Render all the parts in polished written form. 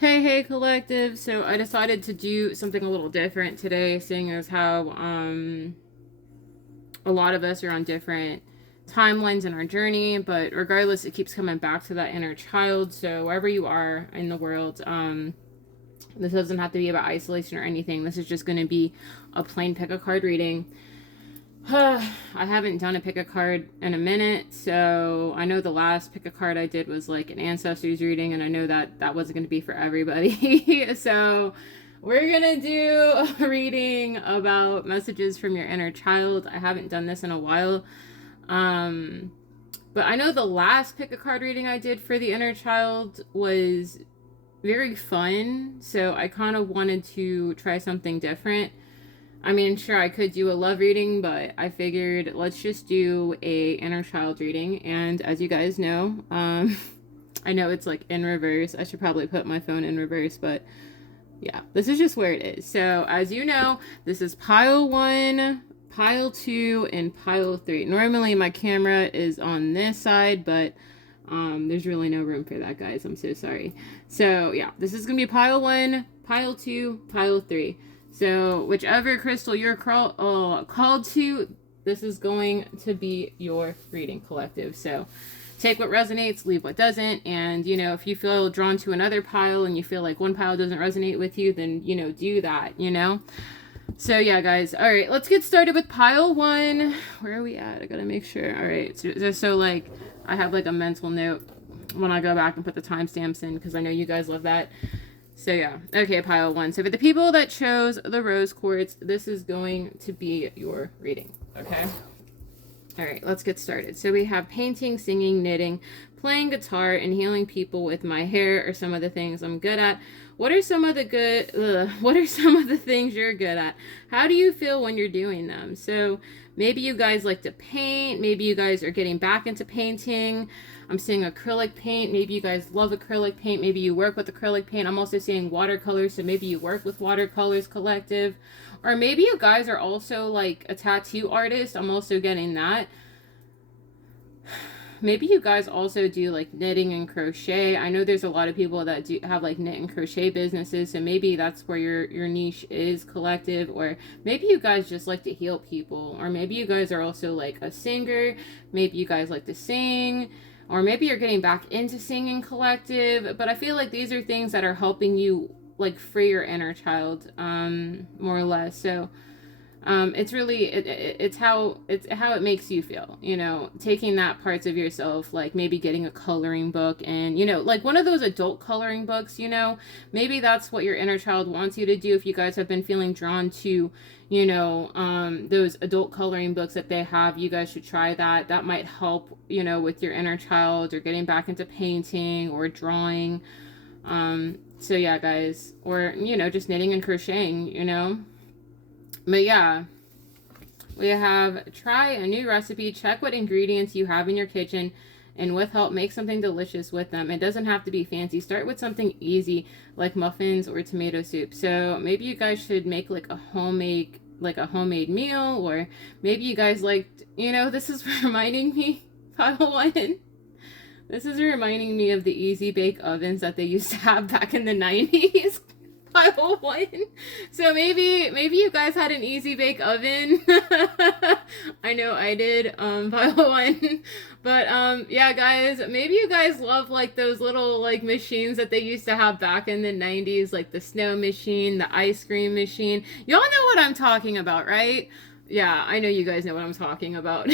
Hey collective. So I decided to do something a little different today, seeing as how a lot of us are on different timelines in our journey, but regardless it keeps coming back to that inner child. So wherever you are in the world, this doesn't have to be about isolation or anything. This is just going to be a plain pick a card reading. I haven't done a pick a card in a minute, so I know the last pick a card I did was like an ancestors reading, and I know that that wasn't going to be for everybody. So we're going to do a reading about messages from your inner child. I haven't done this in a while. But I know the last pick a card reading I did for the inner child was very fun, so I kind of wanted to try something different. I mean, sure, I could do a love reading, but I figured let's just do a inner child reading. And as you guys know, I know it's like in reverse. I should probably put my phone in reverse, but yeah, this is just where it is. So as you know, this is pile 1, pile 2, and pile 3. Normally my camera is on this side, but there's really no room for that, guys. I'm so sorry. So yeah, this is gonna be pile 1, pile 2, pile 3. So whichever crystal you're called to, this is going to be your reading, collective. So take what resonates, leave what doesn't. And, you know, if you feel drawn to another pile and you feel like one pile doesn't resonate with you, then, you know, do that, you know. So yeah, guys. All right, let's get started with pile 1. Where are we at? I gotta make sure. All right, so like I have like a mental note when I go back and put the timestamps in, because I know you guys love that. So yeah, okay, pile 1. So for the people that chose the rose quartz, this is going to be your reading, okay? All right, let's get started. So we have painting, singing, knitting, playing guitar, and healing people with my hair are some of the things I'm good at. What are some of the things you're good at? How do you feel when you're doing them? So maybe you guys like to paint. Maybe you guys are getting back into painting. I'm seeing acrylic paint. Maybe you guys love acrylic paint. Maybe you work with acrylic paint. I'm also seeing watercolors, so maybe you work with watercolors, collective. Or maybe you guys are also like a tattoo artist. I'm also getting that. Maybe you guys also do like knitting and crochet. I know there's a lot of people that do have like knit and crochet businesses, so maybe that's where your niche is, collective. Or maybe you guys just like to heal people. Or maybe you guys are also like a singer. Maybe you guys like to sing. Or maybe you're getting back into singing, collective. But I feel like these are things that are helping you like free your inner child, more or less. So it's really it's how it makes you feel, you know, taking that parts of yourself, like maybe getting a coloring book, and you know, like one of those adult coloring books, you know, maybe that's what your inner child wants you to do. If you guys have been feeling drawn to, you know, those adult coloring books that they have, you guys should try that. That might help, you know, with your inner child, or getting back into painting or drawing. So yeah, guys, or you know, just knitting and crocheting, you know. But yeah, we have try a new recipe, check what ingredients you have in your kitchen, and with help make something delicious with them. It doesn't have to be fancy. Start with something easy like muffins or tomato soup. So maybe you guys should make like a homemade meal, or maybe you guys liked, you know, this is reminding me, pile 1. This is reminding me of the easy bake ovens that they used to have back in the 90s. Pile 1. So maybe you guys had an easy bake oven. I know I did, pile 1. But yeah, guys, maybe you guys love like those little like machines that they used to have back in the 90s, like the snow machine, the ice cream machine. Y'all know what I'm talking about, right? Yeah, I know you guys know what I'm talking about.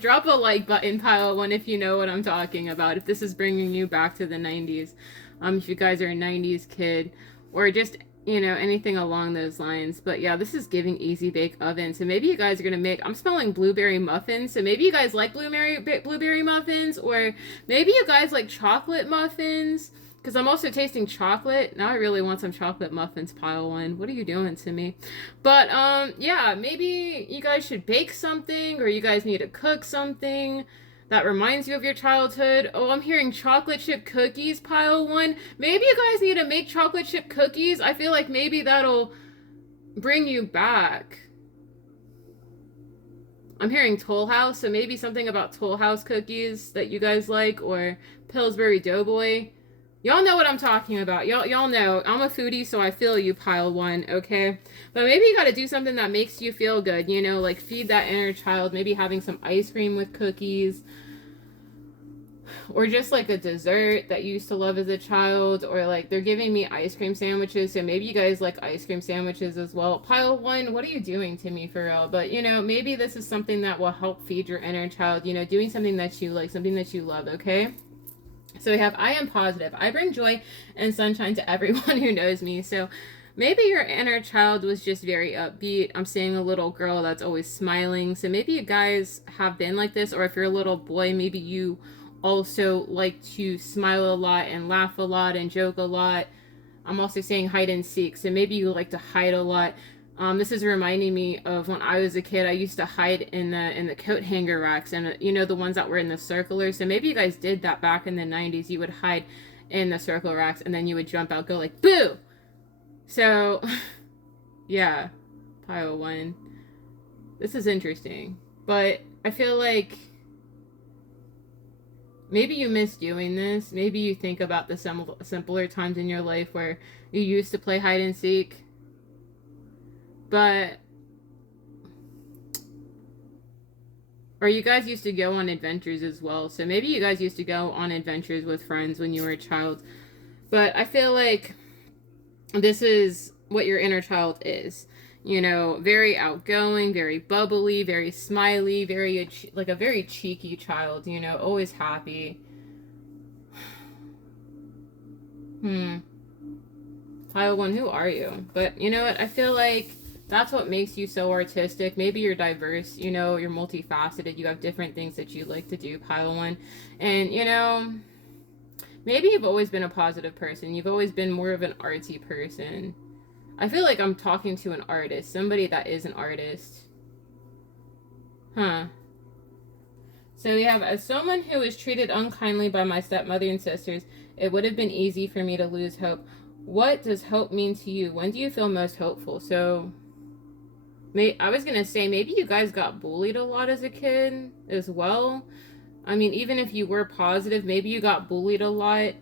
Drop a like button, pile 1, if you know what I'm talking about, if this is bringing you back to the 90s. If you guys are a 90s kid, or just, you know, anything along those lines. But yeah, this is giving easy bake oven. So maybe you guys are gonna make, I'm smelling blueberry muffins, so maybe you guys like blueberry muffins, or maybe you guys like chocolate muffins, because I'm also tasting chocolate. Now I really want some chocolate muffins, pile 1. What are you doing to me? But yeah, maybe you guys should bake something, or you guys need to cook something that reminds you of your childhood. Oh, I'm hearing chocolate chip cookies, pile 1. Maybe you guys need to make chocolate chip cookies. I feel like maybe that'll bring you back. I'm hearing Toll House, so maybe something about Toll House cookies that you guys like, or Pillsbury Doughboy. Y'all know what I'm talking about. Y'all know. I'm a foodie, so I feel you, pile one, okay? But maybe you gotta do something that makes you feel good, you know, like feed that inner child, maybe having some ice cream with cookies, or just like a dessert that you used to love as a child, or like they're giving me ice cream sandwiches, so maybe you guys like ice cream sandwiches as well. Pile one, what are you doing to me for real? But you know, maybe this is something that will help feed your inner child, you know, doing something that you like, something that you love, okay? So we have, I am positive. I bring joy and sunshine to everyone who knows me. So maybe your inner child was just very upbeat. I'm seeing a little girl that's always smiling. So maybe you guys have been like this, or if you're a little boy, maybe you also like to smile a lot and laugh a lot and joke a lot. I'm also saying hide and seek. So maybe you like to hide a lot. This is reminding me of when I was a kid. I used to hide in the coat hanger racks, and you know, the ones that were in the circular. So maybe you guys did that back in the 90s. You would hide in the circle racks, and then you would jump out, go like boo. So yeah, pile one. This is interesting, but I feel like maybe you miss doing this. Maybe you think about the simpler times in your life where you used to play hide and seek, but or you guys used to go on adventures as well. So maybe you guys used to go on adventures with friends when you were a child. But I feel like this is what your inner child is. You know, very outgoing, very bubbly, very smiley, very like a very cheeky child, you know, always happy. Pile one, who are you? But you know what? I feel like that's what makes you so artistic. Maybe you're diverse, you know, you're multifaceted, you have different things that you like to do, pile one. And, you know, maybe you've always been a positive person. You've always been more of an artsy person. I feel like I'm talking to an artist, somebody that is an artist. Huh. So we have, as someone who was treated unkindly by my stepmother and sisters, it would have been easy for me to lose hope. What does hope mean to you? When do you feel most hopeful? So I was gonna say maybe you guys got bullied a lot as a kid as well. I mean, even if you were positive, maybe you got bullied a lot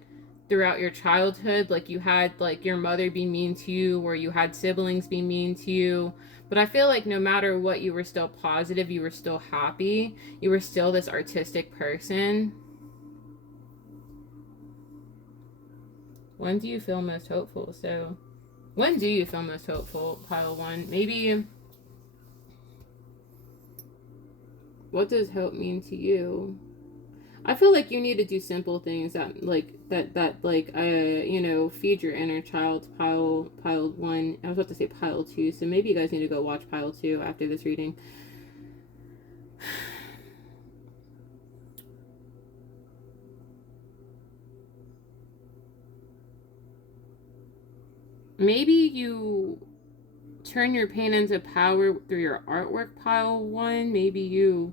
throughout your childhood. Like you had like your mother be mean to you, or you had siblings be mean to you. But I feel like no matter what, you were still positive, you were still happy, you were still this artistic person. When do you feel most hopeful? So when do you feel most hopeful, pile one? Maybe what does hope mean to you? I feel like you need to do simple things that you know, feed your inner child. Pile one. I was about to say pile two, so maybe you guys need to go watch pile two after this reading. Maybe you turn your pain into power through your artwork, pile one. Maybe you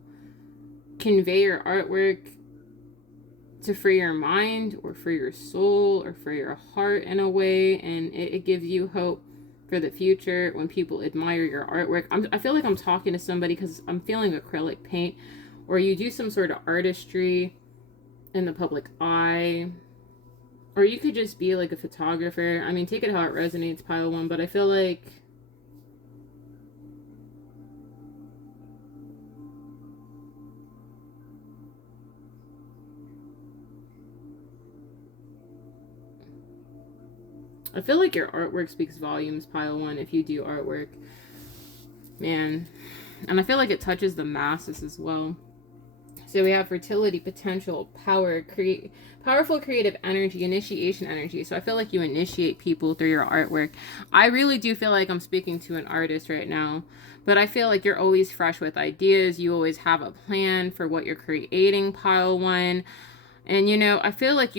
convey your artwork to free your mind or free your soul or free your heart in a way, and it gives you hope for the future when people admire your artwork. I feel like I'm talking to somebody because I'm feeling acrylic paint, or you do some sort of artistry in the public eye, or you could just be like a photographer. I mean, take it how it resonates, pile one, but I feel like your artwork speaks volumes, pile one, if you do artwork. Man. And I feel like it touches the masses as well. So we have fertility, potential, power, powerful creative energy, initiation energy. So I feel like you initiate people through your artwork. I really do feel like I'm speaking to an artist right now. But I feel like you're always fresh with ideas. You always have a plan for what you're creating, pile one. And, you know, I feel like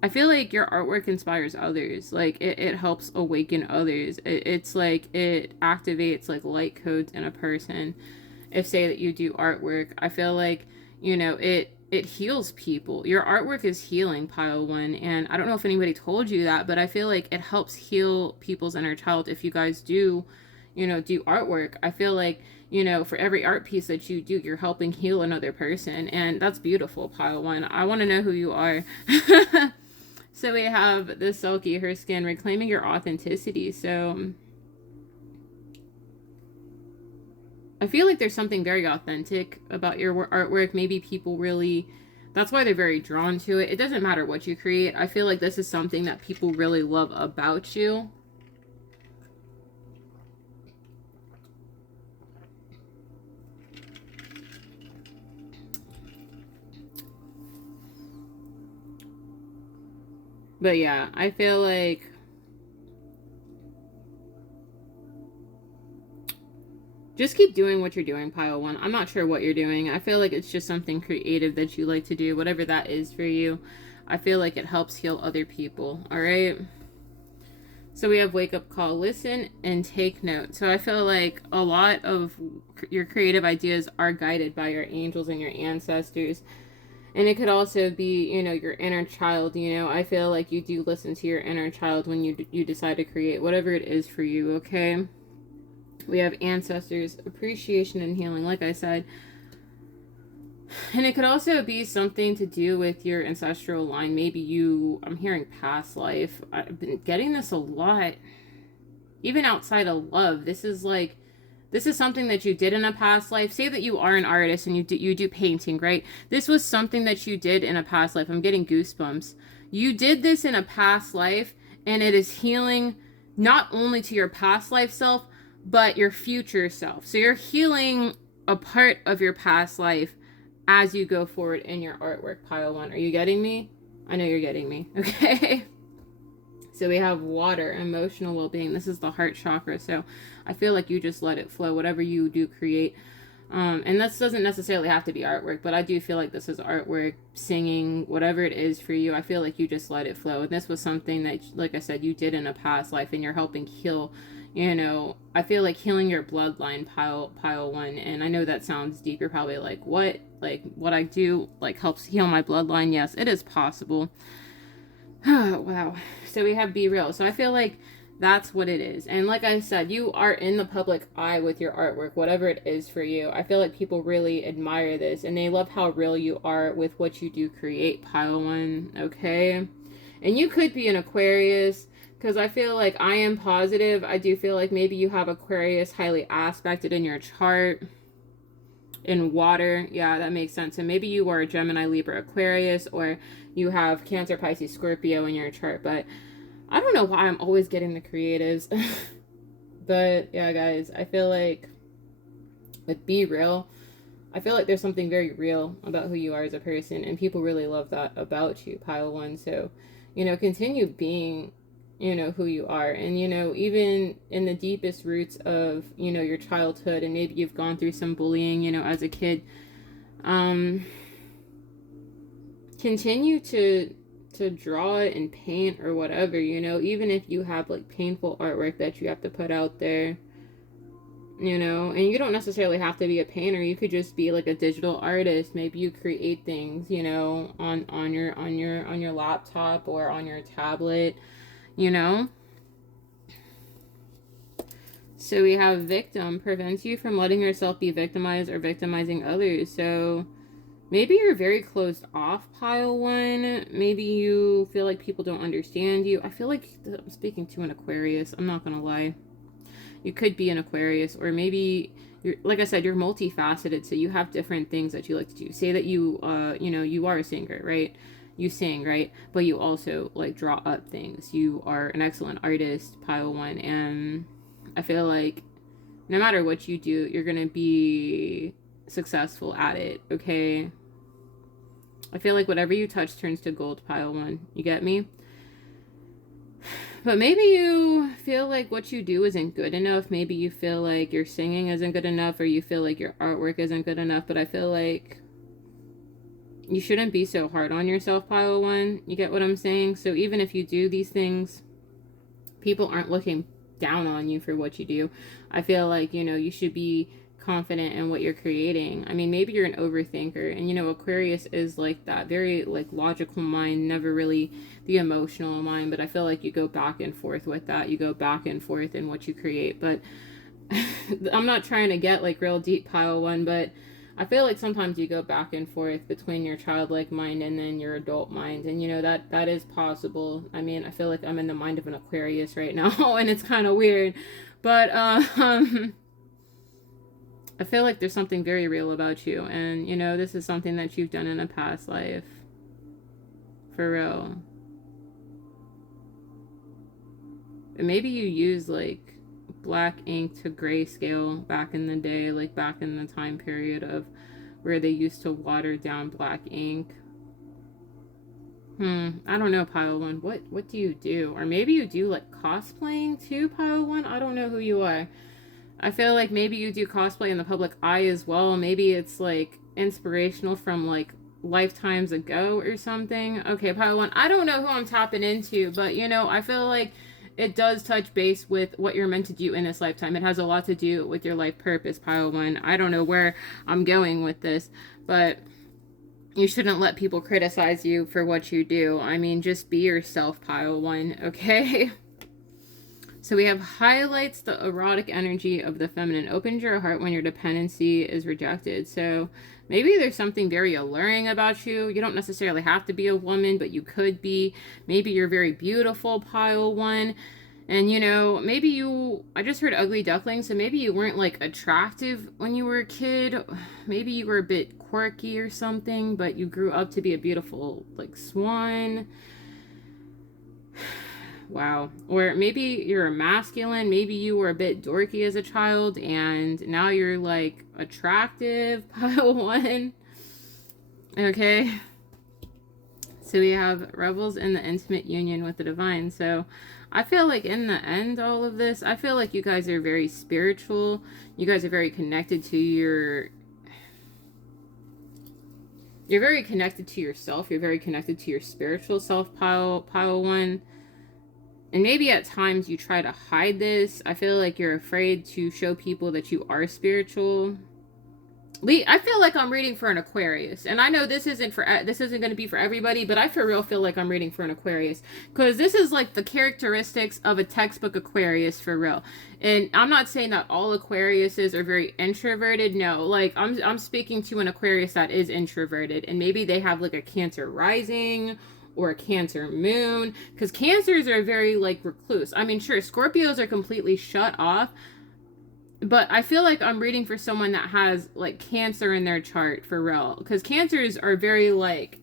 I feel like your artwork inspires others. Like it helps awaken others. It's like it activates like light codes in a person. If say that you do artwork, I feel like, you know, it heals people. Your artwork is healing, pile one. And I don't know if anybody told you that, but I feel like it helps heal people's inner child if you guys do, do artwork. I feel like, for every art piece that you do, you're helping heal another person. And that's beautiful, pile one. I want to know who you are. So we have the Sulky, her skin, reclaiming your authenticity. So I feel like there's something very authentic about your artwork. Maybe people really, that's why they're very drawn to it. It doesn't matter what you create. I feel like this is something that people really love about you. But yeah, I feel like just keep doing what you're doing, pile one. I'm not sure what you're doing. I feel like it's just something creative that you like to do, whatever that is for you. I feel like it helps heal other people, all right? So we have wake up call, listen, and take note. So I feel like a lot of your creative ideas are guided by your angels and your ancestors. And it could also be, your inner child. I feel like you do listen to your inner child when you decide to create whatever it is for you, okay? We have ancestors, appreciation, and healing, like I said. And it could also be something to do with your ancestral line. Maybe I'm hearing past life. I've been getting this a lot. Even outside of love, this is something that you did in a past life. Say that you are an artist and you do painting, right? This was something that you did in a past life. I'm getting goosebumps. You did this in a past life, and it is healing not only to your past life self, but your future self. So you're healing a part of your past life as you go forward in your artwork, pile one. Are you getting me? I know you're getting me. Okay. So we have water, emotional well-being. This is the heart chakra. So I feel like you just let it flow, whatever you do create. And this doesn't necessarily have to be artwork, but I do feel like this is artwork, singing, whatever it is for you. I feel like you just let it flow. And this was something that, like I said, you did in a past life, and you're helping heal. I feel like healing your bloodline, pile one. And I know that sounds deep. You're probably like, what? Like, what I do, helps heal my bloodline? Yes, it is possible. Wow. So we have be real. So I feel like that's what it is. And like I said, you are in the public eye with your artwork, whatever it is for you. I feel like people really admire this, and they love how real you are with what you do create, pile one. Okay. And you could be an Aquarius, because I feel like I am positive. I do feel like maybe you have Aquarius highly aspected in your chart. In water, yeah, that makes sense. And maybe you are a Gemini, Libra, Aquarius, or you have Cancer, Pisces, Scorpio in your chart. But I don't know why I'm always getting the creatives. But yeah, guys, I feel like with Be Real, I feel like there's something very real about who you are as a person, and people really love that about you, pile one. So, continue being, who you are. And, even in the deepest roots of, your childhood, and maybe you've gone through some bullying, as a kid, continue to draw it and paint or whatever, even if you have painful artwork that you have to put out there, and you don't necessarily have to be a painter. You could just be a digital artist. Maybe you create things, on your laptop or on your tablet, So we have victim, prevents you from letting yourself be victimized or victimizing others. So maybe you're very closed off, pile one. Maybe you feel like people don't understand you. I feel like I'm speaking to an Aquarius. I'm not gonna lie. You could be an Aquarius, or maybe you're, like I said, you're multifaceted. So you have different things that you like to do. Say that you are a singer, right? You sing, right? But you also draw up things. You are an excellent artist, pile one. And I feel like no matter what you do, you're going to be successful at it, okay? I feel like whatever you touch turns to gold, pile one. You get me? But maybe you feel like what you do isn't good enough. Maybe you feel like your singing isn't good enough, or you feel like your artwork isn't good enough. But I feel like you shouldn't be so hard on yourself, pile one. You get what I'm saying? So even if you do these things, people aren't looking down on you for what you do. I feel like, you should be confident in what you're creating. I mean, maybe you're an overthinker, and Aquarius is like that very logical mind, never really the emotional mind, but I feel like you go back and forth with that. You go back and forth in what you create. But I'm not trying to get like real deep, pile one, but I feel like sometimes you go back and forth between your childlike mind and then your adult mind, and you know that is possible. I mean, I feel like I'm in the mind of an Aquarius right now, and it's kind of weird, but I feel like there's something very real about you, and you know this is something that you've done in a past life, for real. And maybe you use like black ink to grayscale back in the day, like back in the time period of where they used to water down black ink. I don't know, pile one. What do you do? Or maybe you do like cosplaying too, pile one. I don't know who you are. I feel like maybe you do cosplay in the public eye as well. Maybe it's like inspirational from like lifetimes ago or something. Okay, pile one. I don't know who I'm tapping into, but you know, I feel like it does touch base with what you're meant to do in this lifetime. It has a lot to do with your life purpose, pile one. I don't know where I'm going with this, but you shouldn't let people criticize you for what you do. I mean, just be yourself, pile one, okay? So we have highlights the erotic energy of the feminine. Opens your heart when your dependency is rejected. So maybe there's something very alluring about you. You don't necessarily have to be a woman, but you could be. Maybe you're very beautiful, pile one. And you know, maybe I just heard ugly duckling, so maybe you weren't like attractive when you were a kid. Maybe you were a bit quirky or something, but you grew up to be a beautiful like swan. Wow. Or maybe you're a masculine. Maybe you were a bit dorky as a child and now you're like attractive, pile one. Okay. So we have rebels in the intimate union with the divine. So I feel like in the end, all of this, I feel like you guys are very spiritual. You guys are very connected to you're very connected to yourself. You're very connected to your spiritual self, pile one. And maybe at times you try to hide this. I feel like you're afraid to show people that you are spiritual. I feel like I'm reading for an Aquarius. And I know this isn't going to be for everybody, but I for real feel like I'm reading for an Aquarius. Because this is like the characteristics of a textbook Aquarius for real. And I'm not saying that all Aquariuses are very introverted. No, like I'm speaking to an Aquarius that is introverted. And maybe they have like a Cancer rising or a Cancer moon, because Cancers are very like recluse. I mean, sure, Scorpios are completely shut off, but I feel like I'm reading for someone that has like Cancer in their chart for real, because Cancers are very like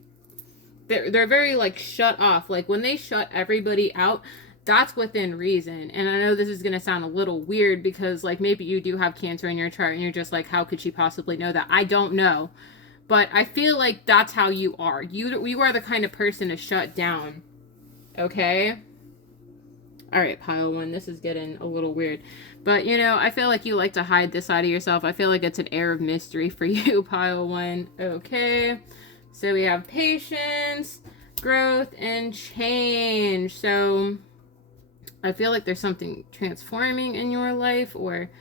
they're very like shut off. Like when they shut everybody out, that's within reason. And I know this is going to sound a little weird because like maybe you do have Cancer in your chart and you're just like, how could she possibly know that? I don't know. But I feel like that's how you are. You are the kind of person to shut down. Okay? Alright, pile one. This is getting a little weird. But, you know, I feel like you like to hide this side of yourself. I feel like it's an air of mystery for you, pile one. Okay. So we have patience, growth, and change. So I feel like there's something transforming in your life, or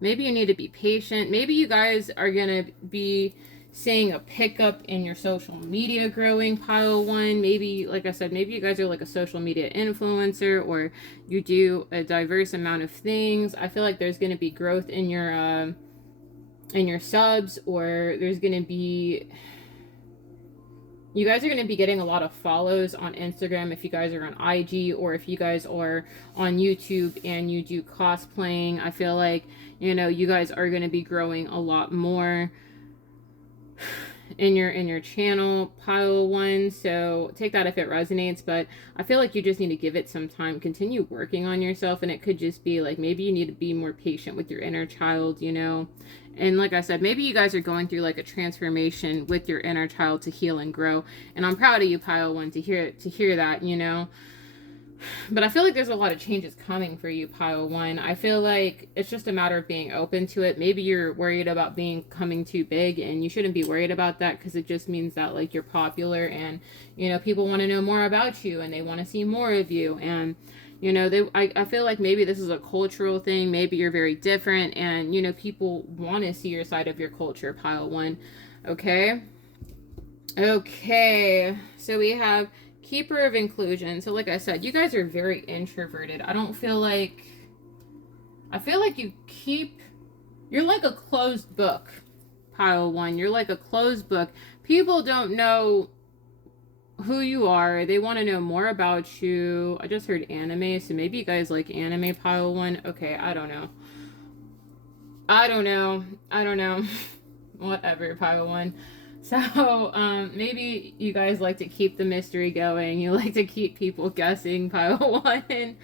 maybe you need to be patient. Maybe you guys are going to be seeing a pickup in your social media growing, pile one. Maybe, like I said, maybe you guys are like a social media influencer, or you do a diverse amount of things. I feel like there's going to be growth in your subs, or there's going to be, you guys are going to be getting a lot of follows on Instagram if you guys are on IG, or if you guys are on YouTube and you do cosplaying. I feel like, you know, you guys are going to be growing a lot more in your channel, pile one. So take that if it resonates, but I feel like you just need to give it some time, continue working on yourself. And it could just be like, maybe you need to be more patient with your inner child, you know. And like I said, maybe you guys are going through like a transformation with your inner child to heal and grow, and I'm proud of you, pile one, to hear that, you know. But I feel like there's a lot of changes coming for you, pile one. I feel like it's just a matter of being open to it. Maybe you're worried about becoming too big, and you shouldn't be worried about that, because it just means that like you're popular, and you know, people want to know more about you and they want to see more of you. And you know, I feel like maybe this is a cultural thing. Maybe you're very different, and you know, people want to see your side of your culture, pile one. Okay, so we have Keeper of Inclusion. So like I said, you guys are very introverted. I I feel like you're like a closed book, pile one. You're like a closed book. People don't know who you are. They want to know more about you. I just heard anime, so maybe you guys like anime, pile one. Okay, I don't know. Whatever, pile one. So, maybe you guys like to keep the mystery going. You like to keep people guessing, pile one.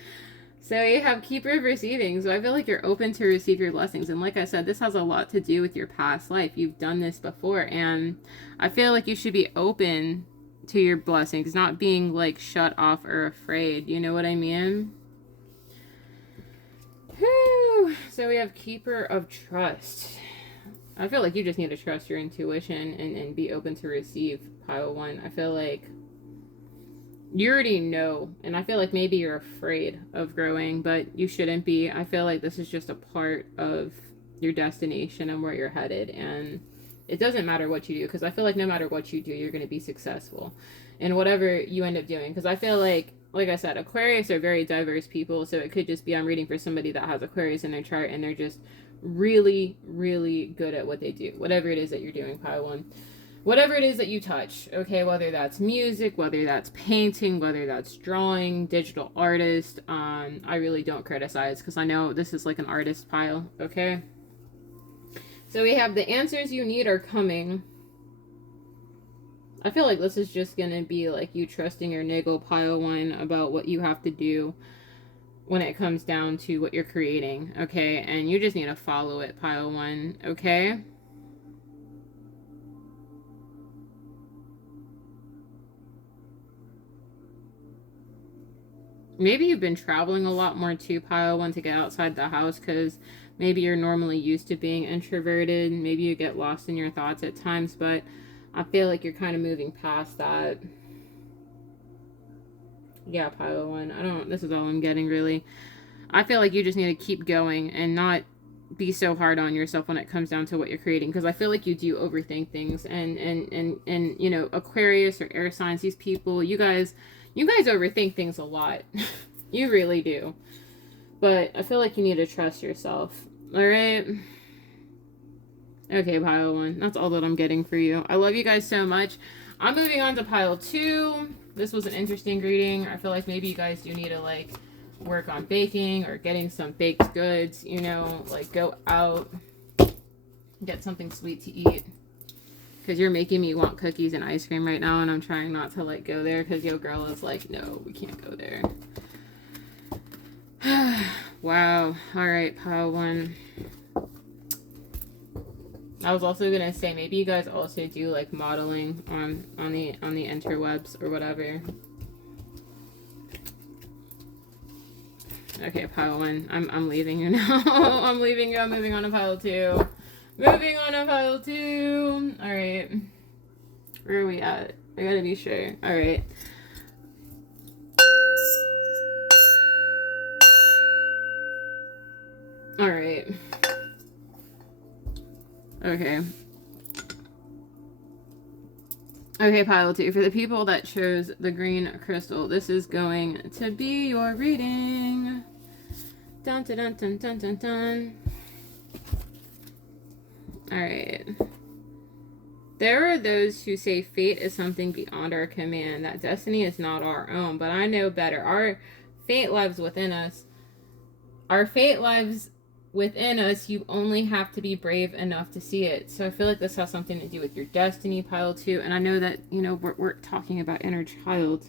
So you have keeper of receiving. So I feel like you're open to receive your blessings. And like I said, this has a lot to do with your past life. You've done this before. And I feel like you should be open to your blessings, not being like shut off or afraid. You know what I mean? Whew. So we have keeper of trust. I feel like you just need to trust your intuition and be open to receive, pile one. I feel like you already know, and I feel like maybe you're afraid of growing, but you shouldn't be. I feel like this is just a part of your destination and where you're headed, and it doesn't matter what you do, because I feel like no matter what you do, you're going to be successful in whatever you end up doing, because I feel like I said, Aquarius are very diverse people, so it could just be I'm reading for somebody that has Aquarius in their chart, and they're just really, really good at what they do, whatever it is that you're doing, pile one. Whatever it is that you touch, okay, whether that's music, whether that's painting, whether that's drawing, digital artist, I really don't criticize, because I know this is like an artist pile, okay? So we have the answers you need are coming. I feel like this is just going to be like you trusting your niggle, pile one, about what you have to do when it comes down to what you're creating, okay? And you just need to follow it, pile one, okay? Maybe you've been traveling a lot more too, pile one, to get outside the house, because maybe you're normally used to being introverted. Maybe you get lost in your thoughts at times, but I feel like you're kind of moving past that. Yeah, pile one. This is all I'm getting, really. I feel like you just need to keep going and not be so hard on yourself when it comes down to what you're creating, because I feel like you do overthink things, and you know, Aquarius or air signs, these people, you guys overthink things a lot. You really do. But I feel like you need to trust yourself. Alright? Okay, pile one. That's all that I'm getting for you. I love you guys so much. I'm moving on to pile two. This was an interesting reading. I feel like maybe you guys do need to like work on baking or getting some baked goods, you know, like go out, get something sweet to eat. Because you're making me want cookies and ice cream right now, and I'm trying not to like go there, because your girl is like, no, we can't go there. Wow. Alright, pile one. I was also gonna say, maybe you guys also do like modeling on the interwebs or whatever. Okay, pile one. I'm leaving you now. I'm leaving you. I'm moving on to pile two. Moving on to pile two. Alright. Where are we at? I gotta be sure. Alright. Alright. Okay. Okay, pile two. For the people that chose the green crystal, this is going to be your reading. Dun dun dun dun dun dun dun. Alright. There are those who say fate is something beyond our command, that destiny is not our own, but I know better. Our fate lives within us. Our fate lives within us. You only have to be brave enough to see it. So I feel like this has something to do with your destiny, pile two. And I know that, you know, we're talking about inner child.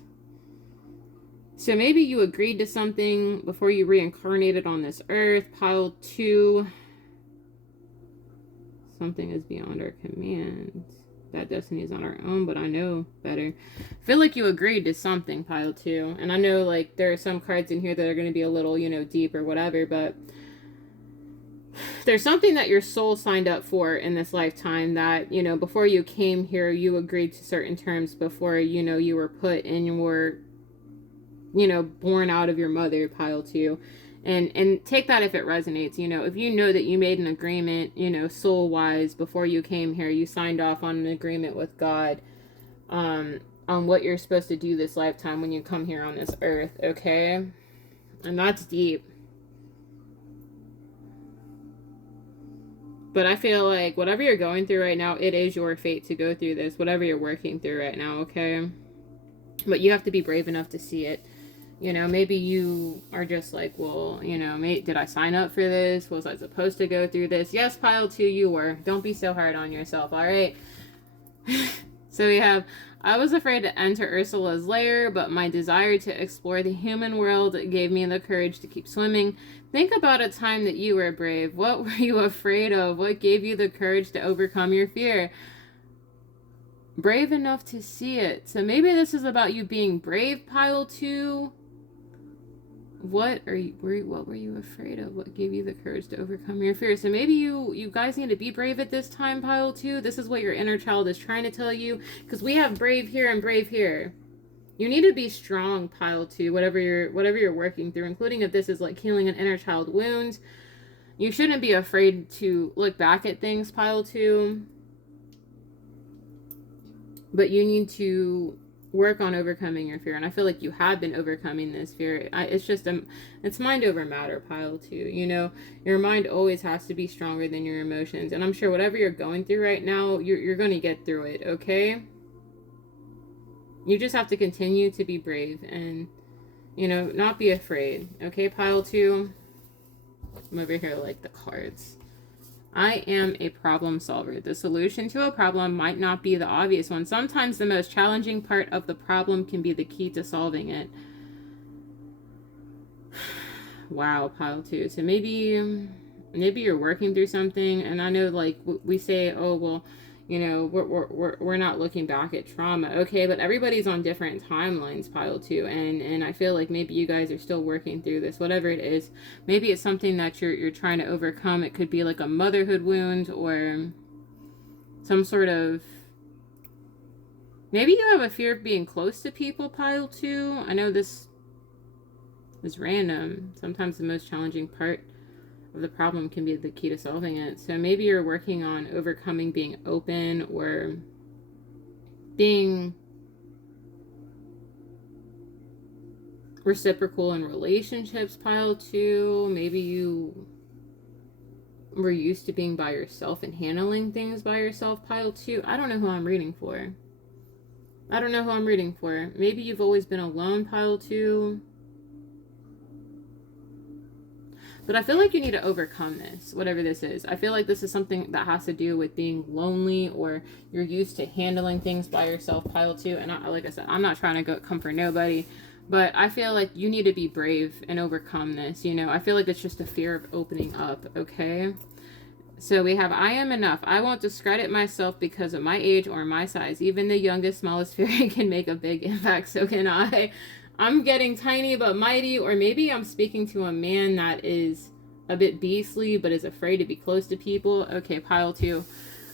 So maybe you agreed to something before you reincarnated on this earth, pile two. Something is beyond our command. That destiny is on our own, but I know better. I feel like you agreed to something, pile two. And I know, like, there are some cards in here that are going to be a little, you know, deep or whatever, but there's something that your soul signed up for in this lifetime that, you know, before you came here, you agreed to certain terms before, you know, you were put in your, you know, born out of your mother, pile two. And take that if it resonates. You know, if you know that you made an agreement, you know, soul wise, before you came here, you signed off on an agreement with God on what you're supposed to do this lifetime when you come here on this earth, okay? And that's deep. But I feel like whatever you're going through right now, it is your fate to go through this, whatever you're working through right now, okay? But you have to be brave enough to see it. You know, maybe you are just like, well, you know, did I sign up for this? Was I supposed to go through this? Yes, pile 2, you were. Don't be so hard on yourself, all right? So we have, I was afraid to enter Ursula's lair, but my desire to explore the human world gave me the courage to keep swimming. Think about a time that you were brave. What were you afraid of? What gave you the courage to overcome your fear? Brave enough to see it. So maybe this is about you being brave, pile 2. What were you afraid of? What gave you the courage to overcome your fear? So maybe you guys need to be brave at this time, pile 2. This is what your inner child is trying to tell you, because we have brave here and brave here. You need to be strong, pile 2, whatever you're working through, including if this is like healing an inner child wound. You shouldn't be afraid to look back at things, pile 2. But you need to work on overcoming your fear, and I feel like you have been overcoming this fear. It's just it's mind over matter, pile 2. You know, your mind always has to be stronger than your emotions, and I'm sure whatever you're going through right now, you're going to get through it, okay? You just have to continue to be brave and, you know, not be afraid, okay, pile 2? I'm over here like the cards. I am a problem solver. The solution to a problem might not be the obvious one. Sometimes the most challenging part of the problem can be the key to solving it. Wow, pile 2. So maybe you're working through something, and I know like we say, oh well, you know, we're not looking back at trauma, okay, but everybody's on different timelines, pile 2, and I feel like maybe you guys are still working through this, whatever it is. Maybe it's something that you're trying to overcome. It could be like a motherhood wound, or some sort of, maybe you have a fear of being close to people, pile 2. I know this is random. Sometimes the most challenging part of the problem can be the key to solving it. So maybe you're working on overcoming being open, or being reciprocal in relationships, pile 2. Maybe you were used to being by yourself and handling things by yourself, pile 2. I don't know who I'm reading for. I don't know who I'm reading for. Maybe you've always been alone, pile 2. But I feel like you need to overcome this, whatever this is. I feel like this is something that has to do with being lonely, or you're used to handling things by yourself, pile 2. And like I said, I'm not trying to come for nobody, but I feel like you need to be brave and overcome this. You know, I feel like it's just a fear of opening up, okay? So we have, I am enough. I won't discredit myself because of my age or my size. Even the youngest, smallest fairy can make a big impact, so can I. I'm getting tiny but mighty, or maybe I'm speaking to a man that is a bit beastly but is afraid to be close to people. Okay, pile 2.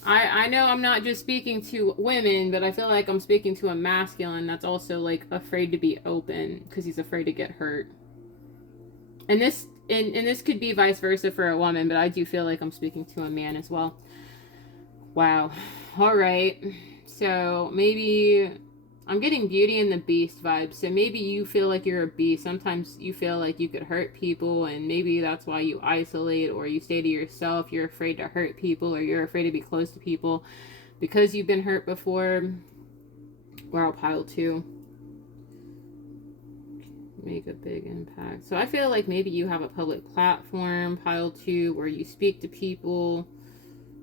I know I'm not just speaking to women, but I feel like I'm speaking to a masculine that's also like afraid to be open because he's afraid to get hurt. And this could be vice versa for a woman, but I do feel like I'm speaking to a man as well. Wow. All right. So maybe I'm getting Beauty and the Beast vibes. So maybe you feel like you're a beast. Sometimes you feel like you could hurt people, and maybe that's why you isolate, or you stay to yourself. You're afraid to hurt people, or you're afraid to be close to people because you've been hurt before. Wow, pile 2. Make a big impact. So I feel like maybe you have a public platform, pile 2, where you speak to people.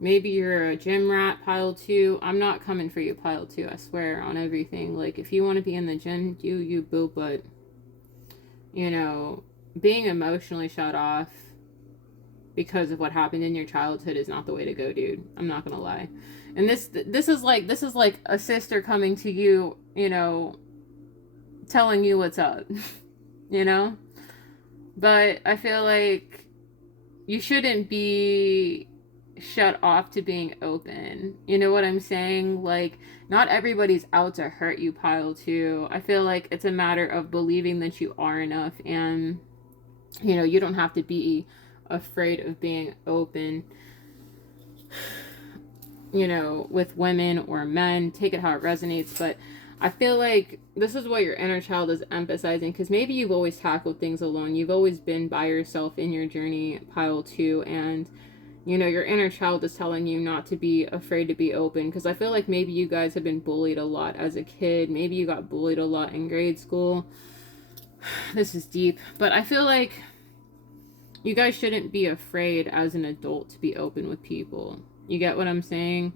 Maybe you're a gym rat, pile 2. I'm not coming for you, pile 2. I swear on everything. Like, if you want to be in the gym, you boo. But, you know, being emotionally shut off because of what happened in your childhood is not the way to go, dude. I'm not gonna lie. And this is like a sister coming to you, you know, telling you what's up, you know. But I feel like you shouldn't be shut off to being open. You know what I'm saying? Like, not everybody's out to hurt you, pile 2. I feel like it's a matter of believing that you are enough, and, you know, you don't have to be afraid of being open, you know, with women or men. Take it how it resonates. But I feel like this is what your inner child is emphasizing, because maybe you've always tackled things alone. You've always been by yourself in your journey, pile 2, and You know, your inner child is telling you not to be afraid to be open, because I feel like maybe you guys have been bullied a lot as a kid. Maybe you got bullied a lot in grade school. This is deep, but I feel like you guys shouldn't be afraid as an adult to be open with people. You get what I'm saying?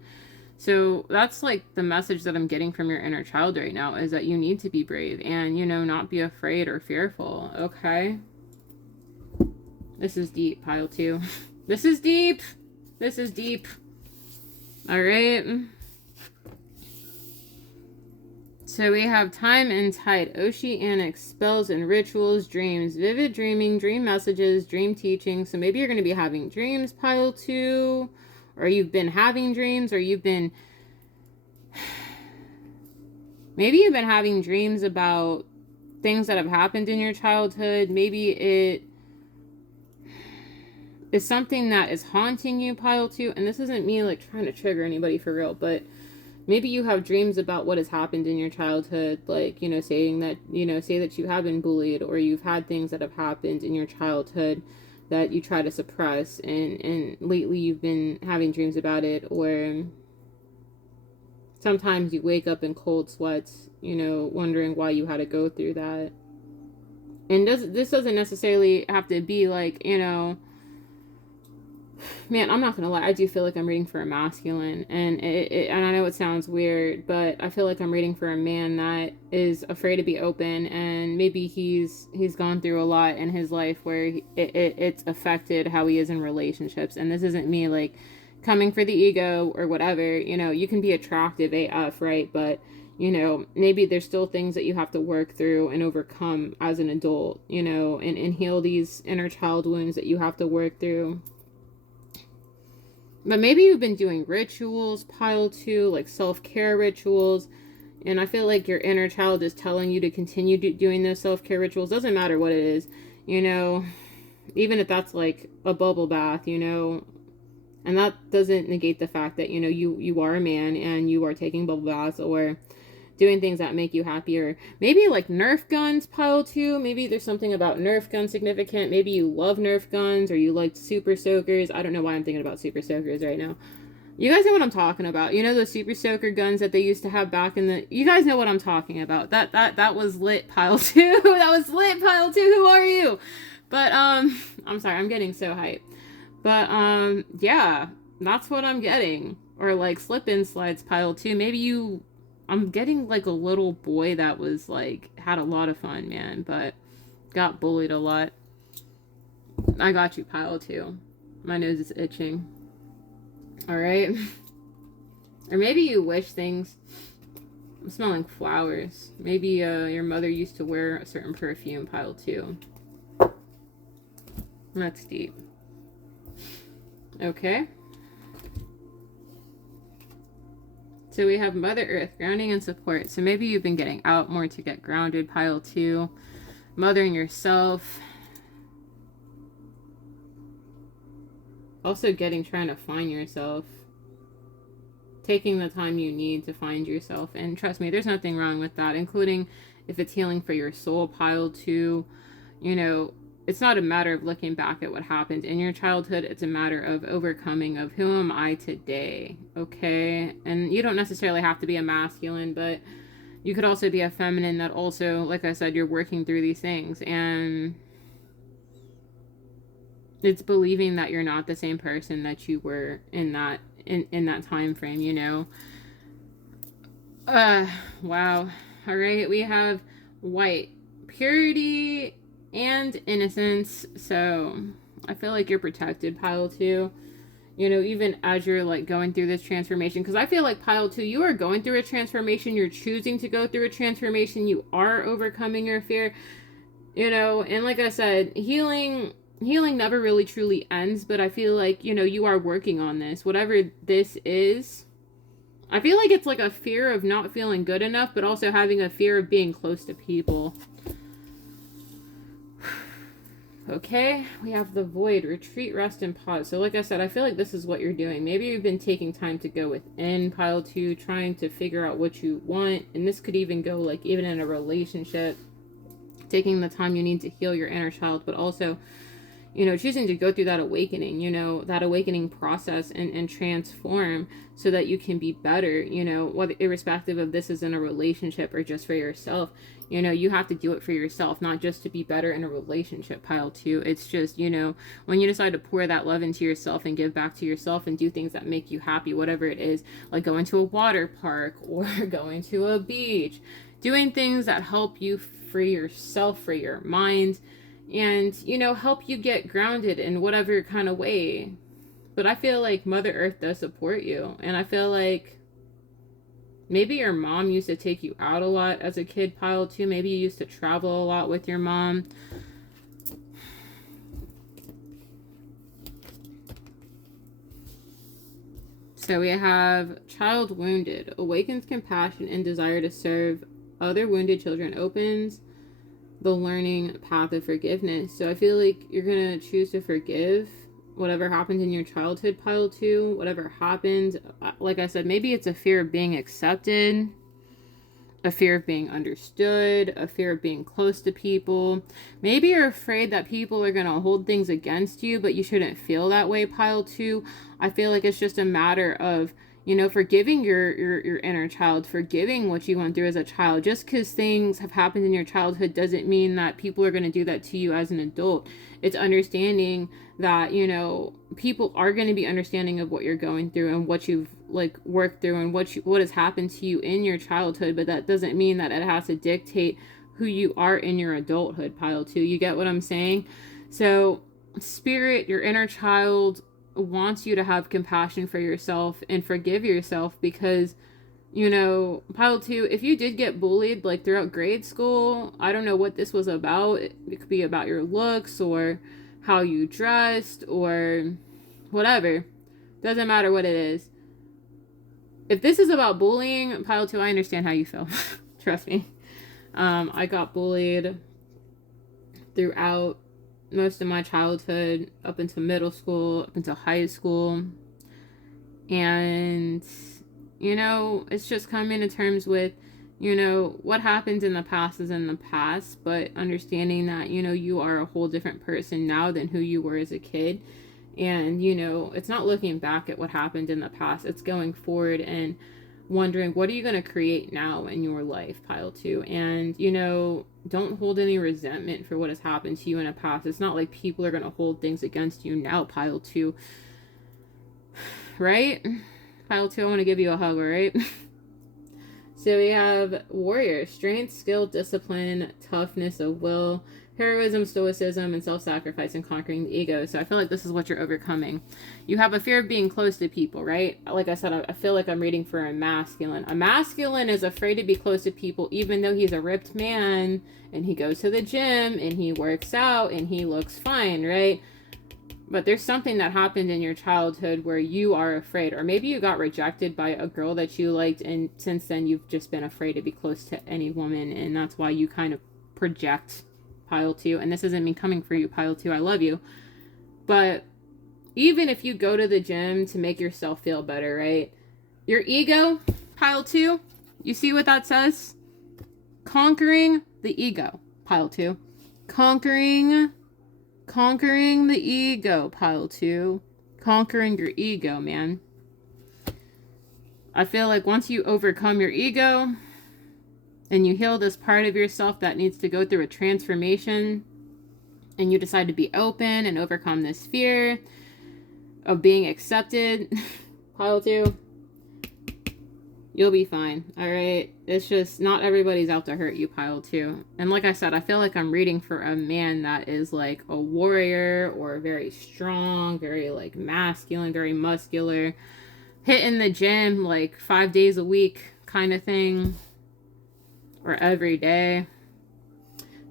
So that's like the message that I'm getting from your inner child right now, is that you need to be brave and, you know, not be afraid or fearful. Okay? This is deep, pile 2. This is deep. This is deep. All right. So we have time and tide, oceanic, spells and rituals, dreams, vivid dreaming, dream messages, dream teaching. So maybe you're going to be having dreams, pile 2, or you've been having dreams, or maybe you've been having dreams about things that have happened in your childhood. Maybe it is something that is haunting you, pile 2. And this isn't me like trying to trigger anybody for real, but maybe you have dreams about what has happened in your childhood, like, you know, saying that, you know, say that you have been bullied, or you've had things that have happened in your childhood that you try to suppress, and lately you've been having dreams about it, or sometimes you wake up in cold sweats, you know, wondering why you had to go through that. And this doesn't necessarily have to be like, you know, man, I'm not gonna lie, I do feel like I'm reading for a masculine, and and I know it sounds weird, but I feel like I'm reading for a man that is afraid to be open, and maybe he's gone through a lot in his life where it's affected how he is in relationships. And this isn't me like coming for the ego or whatever. You know, you can be attractive AF, right? But, you know, maybe there's still things that you have to work through and overcome as an adult, you know, and heal these inner child wounds that you have to work through. But maybe you've been doing rituals, pile 2, like self-care rituals. And I feel like your inner child is telling you to continue doing those self-care rituals. Doesn't matter what it is, you know, even if that's like a bubble bath, you know. And that doesn't negate the fact that, you know, you are a man and you are taking bubble baths or doing things that make you happier. Maybe like Nerf guns, pile 2. Maybe there's something about Nerf guns significant. Maybe you love Nerf guns, or you like super soakers. I don't know why I'm thinking about super soakers right now. You guys know what I'm talking about. You know those super soaker guns that they used to have back in the... You guys know what I'm talking about. That was lit, pile 2. That was lit, pile 2. Who are you? But, I'm sorry. I'm getting so hyped. But, yeah. That's what I'm getting. Or like slip-in slides, pile 2. Maybe you... I'm getting like a little boy that was like, had a lot of fun, man, but got bullied a lot. I got you, pile 2. My nose is itching. Alright. Or maybe you wish things... I'm smelling flowers. Maybe your mother used to wear a certain perfume, pile 2. That's deep. Okay. So we have Mother Earth, grounding and support. So maybe you've been getting out more to get grounded, pile 2. Mothering yourself. Also trying to find yourself. Taking the time you need to find yourself. And trust me, there's nothing wrong with that, including if it's healing for your soul, pile 2. You know, it's not a matter of looking back at what happened in your childhood. It's a matter of overcoming of who am I today, okay? And you don't necessarily have to be a masculine, but you could also be a feminine that also, like I said, you're working through these things. And it's believing that you're not the same person that you were in that time frame, you know? Wow. All right, we have white, purity and innocence. So I feel like you're protected, pile 2. You know, even as you're like going through this transformation, because I feel like pile 2, you are going through a transformation. You're choosing to go through a transformation. You are overcoming your fear, you know. And like I said, healing never really truly ends, but I feel like, you know, you are working on this, whatever this is. I feel like it's like a fear of not feeling good enough, but also having a fear of being close to people. Okay, we have the void, retreat, rest, and pause. So like I said, I feel like this is what you're doing. Maybe you've been taking time to go within, pile 2, trying to figure out what you want. And this could even go like even in a relationship, taking the time you need to heal your inner child, but also, choosing to go through that awakening, that awakening process, and transform so that you can be better, whether, irrespective of this is in a relationship or just for yourself. You have to do it for yourself, not just to be better in a relationship, pile two. It's just, when you decide to pour that love into yourself and give back to yourself and do things that make you happy, whatever it is, like going to a water park or going to a beach, doing things that help you free yourself, free your mind, and, help you get grounded in whatever kind of way. But I feel like Mother Earth does support you. And I feel like maybe your mom used to take you out a lot as a kid, pile two. Maybe you used to travel a lot with your mom. So we have child wounded. Awakens compassion and desire to serve other wounded children. Opens the learning path of forgiveness. So I feel like you're going to choose to forgive whatever happened in your childhood, pile two. Whatever happened, like I said, maybe it's a fear of being accepted, a fear of being understood, a fear of being close to people. Maybe you're afraid that people are going to hold things against you, but you shouldn't feel that way, pile two. I feel like it's just a matter of, forgiving your inner child, forgiving what you went through as a child. Just because things have happened in your childhood doesn't mean that people are going to do that to you as an adult. It's understanding that, people are going to be understanding of what you're going through and what you've worked through and what has happened to you in your childhood, but that doesn't mean that it has to dictate who you are in your adulthood, pile two. You get what I'm saying? So spirit, your inner child, wants you to have compassion for yourself and forgive yourself because, pile two, if you did get bullied throughout grade school, I don't know what this was about. It could be about your looks or how you dressed or whatever. Doesn't matter what it is. If this is about bullying, pile two, I understand how you feel. Trust me. I got bullied throughout most of my childhood, up into middle school, up into high school. And, it's just coming to terms with, what happened in the past is in the past, but understanding that, you are a whole different person now than who you were as a kid. And, it's not looking back at what happened in the past. It's going forward and wondering, what are you going to create now in your life, pile two? And, don't hold any resentment for what has happened to you in the past. It's not like people are going to hold things against you now, pile two. Right? Pile two, I want to give you a hug, right? So we have warrior, strength, skill, discipline, toughness of will, heroism, stoicism, and self-sacrifice, and conquering the ego. So I feel like this is what you're overcoming. You have a fear of being close to people, right? Like I said, I feel like I'm reading for a masculine. A masculine is afraid to be close to people, even though he's a ripped man, and he goes to the gym, and he works out, and he looks fine, right? But there's something that happened in your childhood where you are afraid, or maybe you got rejected by a girl that you liked, and since then you've just been afraid to be close to any woman, and that's why you kind of project, pile two. And this isn't me coming for you, pile two. I love you. But even if you go to the gym to make yourself feel better, right? Your ego, pile two, you see what that says? Conquering the ego, pile two. Conquering the ego, pile two. Conquering your ego, man. I feel like once you overcome your ego and you heal this part of yourself that needs to go through a transformation, and you decide to be open and overcome this fear of being accepted, pile two, you'll be fine, all right? It's just not everybody's out to hurt you, pile two. And like I said, I feel like I'm reading for a man that is like a warrior or very strong, very like masculine, very muscular, hitting the gym like 5 days a week kind of thing, or every day.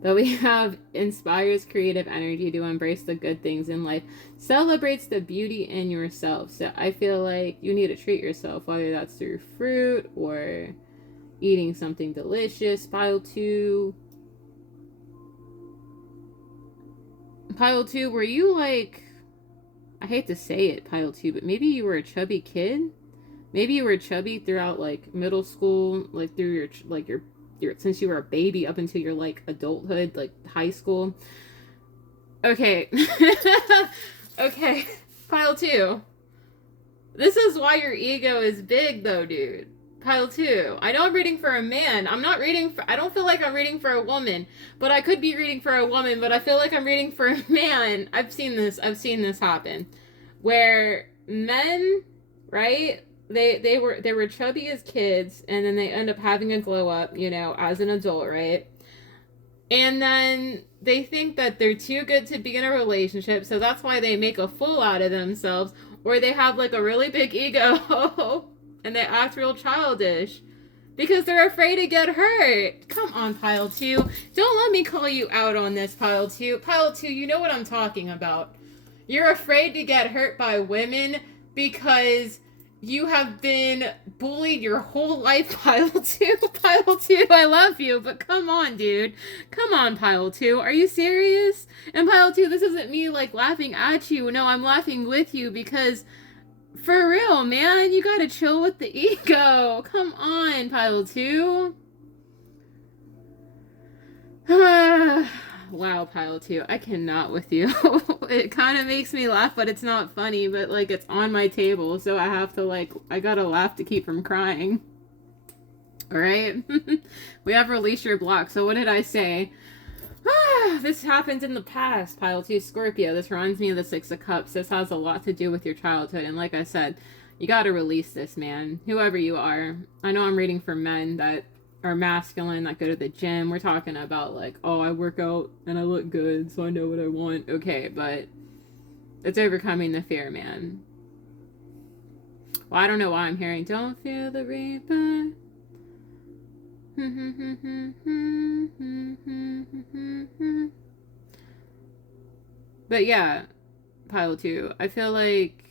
But we have inspires creative energy to embrace the good things in life, celebrates the beauty in yourself. So I feel like you need to treat yourself, whether that's through fruit or eating something delicious. Pile two, were you like, I hate to say it, pile two, but maybe you were a chubby kid? Maybe you were chubby throughout like middle school, like through your since you were a baby up until your like adulthood, like high school. Okay. Okay. Pile 2. This is why your ego is big, though, dude. Pile 2. I know I'm reading for a man. I'm not reading for... I don't feel like I'm reading for a woman. But I could be reading for a woman, but I feel like I'm reading for a man. I've seen this. I've seen this happen. Where men, right? They were chubby as kids, and then they end up having a glow up, you know, as an adult, right? And then they think that they're too good to be in a relationship, so that's why they make a fool out of themselves, or they have like a really big ego and they act real childish because they're afraid to get hurt. Come on, Pile 2. Don't let me call you out on this, Pile 2. Pile 2, you know what I'm talking about. You're afraid to get hurt by women because you have been bullied your whole life, Pile 2. Pile 2, I love you, but come on, dude. Come on, Pile 2. Are you serious? And Pile 2, this isn't me, like, laughing at you. No, I'm laughing with you because, for real, man, you gotta chill with the ego. Come on, Pile 2. Wow, Pile 2. I cannot with you. It kind of makes me laugh, but it's not funny, but like it's on my table, so I have to like, I gotta laugh to keep from crying. Alright? We have released your block. So what did I say? This happened in the past, Pile 2. Scorpio. This reminds me of the 6 of Cups. This has a lot to do with your childhood, and like I said, you gotta release this, man. Whoever you are. I know I'm reading for men that are masculine, that go to the gym. We're talking about like, oh, I work out and I look good, so I know what I want. Okay, but it's overcoming the fear, man. Well, I don't know why I'm hearing don't feel the reaper. But yeah, Pile 2, I feel like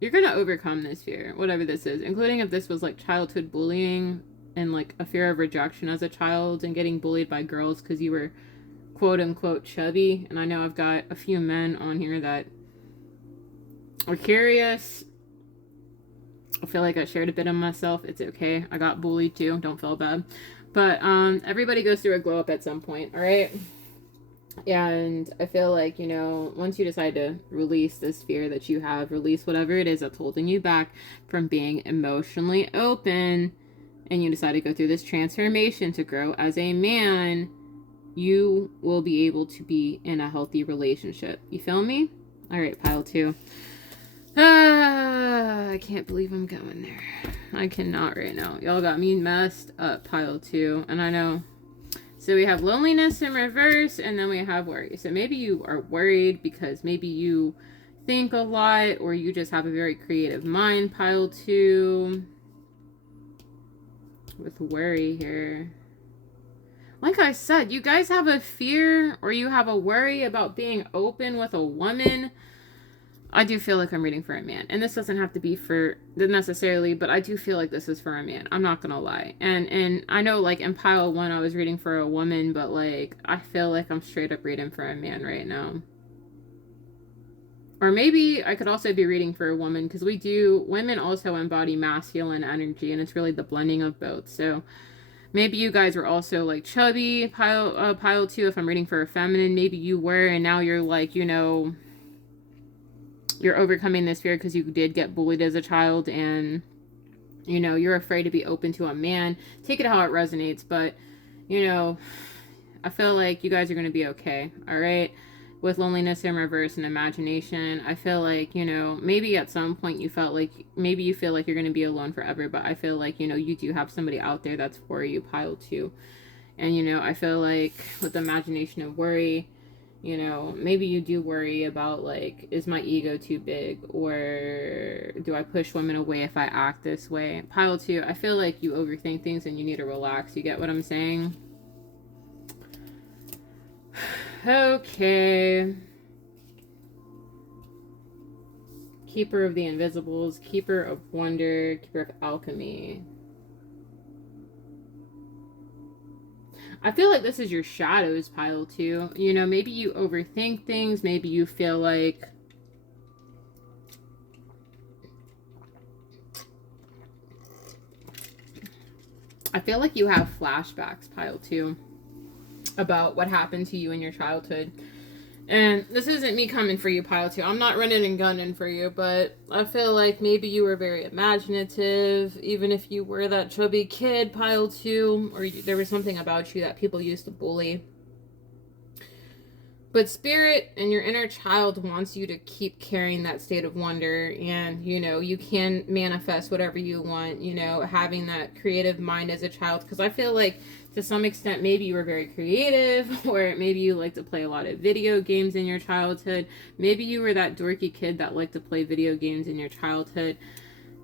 you're gonna overcome this fear, whatever this is, including if this was like childhood bullying and like a fear of rejection as a child and getting bullied by girls because you were quote unquote chubby. And I know I've got a few men on here that are curious. I feel like I shared a bit of myself. It's okay. I got bullied too. Don't feel bad. But everybody goes through a glow up at some point, all right? And I feel like, you know, once you decide to release this fear that you have, release whatever it is that's holding you back from being emotionally open, and you decide to go through this transformation to grow as a man, you will be able to be in a healthy relationship. You feel me? All right, Pile 2. I can't believe I'm going there. I cannot right now. Y'all got me messed up, Pile 2. And I know. So we have loneliness in reverse, and then we have worry. So maybe you are worried because maybe you think a lot, or you just have a very creative mind, Pile 2. With worry here. Like I said, you guys have a fear or you have a worry about being open with a woman. I do feel like I'm reading for a man. And this doesn't have to be for necessarily, but I do feel like this is for a man. I'm not gonna lie. And I know like in Pile 1 I was reading for a woman, but like I feel like I'm straight up reading for a man right now. Or maybe I could also be reading for a woman, because women also embody masculine energy, and it's really the blending of both. So maybe you guys were also like chubby, Pile 2, if I'm reading for a feminine. Maybe you were, and now you're like, you know, you're overcoming this fear because you did get bullied as a child, and, you know, you're afraid to be open to a man. Take it how it resonates, but, you know, I feel like you guys are going to be okay, all right? With loneliness in reverse and imagination, I feel like, you know, maybe at some point you felt like, maybe you feel like you're going to be alone forever, but I feel like, you know, you do have somebody out there that's for you, Pile 2. And, you know, I feel like with imagination and worry, you know, maybe you do worry about, like, is my ego too big? Or do I push women away if I act this way? Pile 2, I feel like you overthink things and you need to relax. You get what I'm saying? Okay. Keeper of the Invisibles, Keeper of Wonder, Keeper of Alchemy. I feel like this is your shadows, Pile 2. You know, maybe you overthink things. Maybe you feel like... I feel like you have flashbacks, Pile 2, about what happened to you in your childhood. And this isn't me coming for you, pile 2. I'm not running and gunning for you, but I feel like maybe you were very imaginative, even if you were that chubby kid, pile 2, or there was something about you that people used to bully. But spirit and your inner child wants you to keep carrying that state of wonder, and, you know, you can manifest whatever you want, you know, having that creative mind as a child, because I feel like to some extent maybe you were very creative, or maybe you like to play a lot of video games in your childhood. Maybe you were that dorky kid that liked to play video games in your childhood.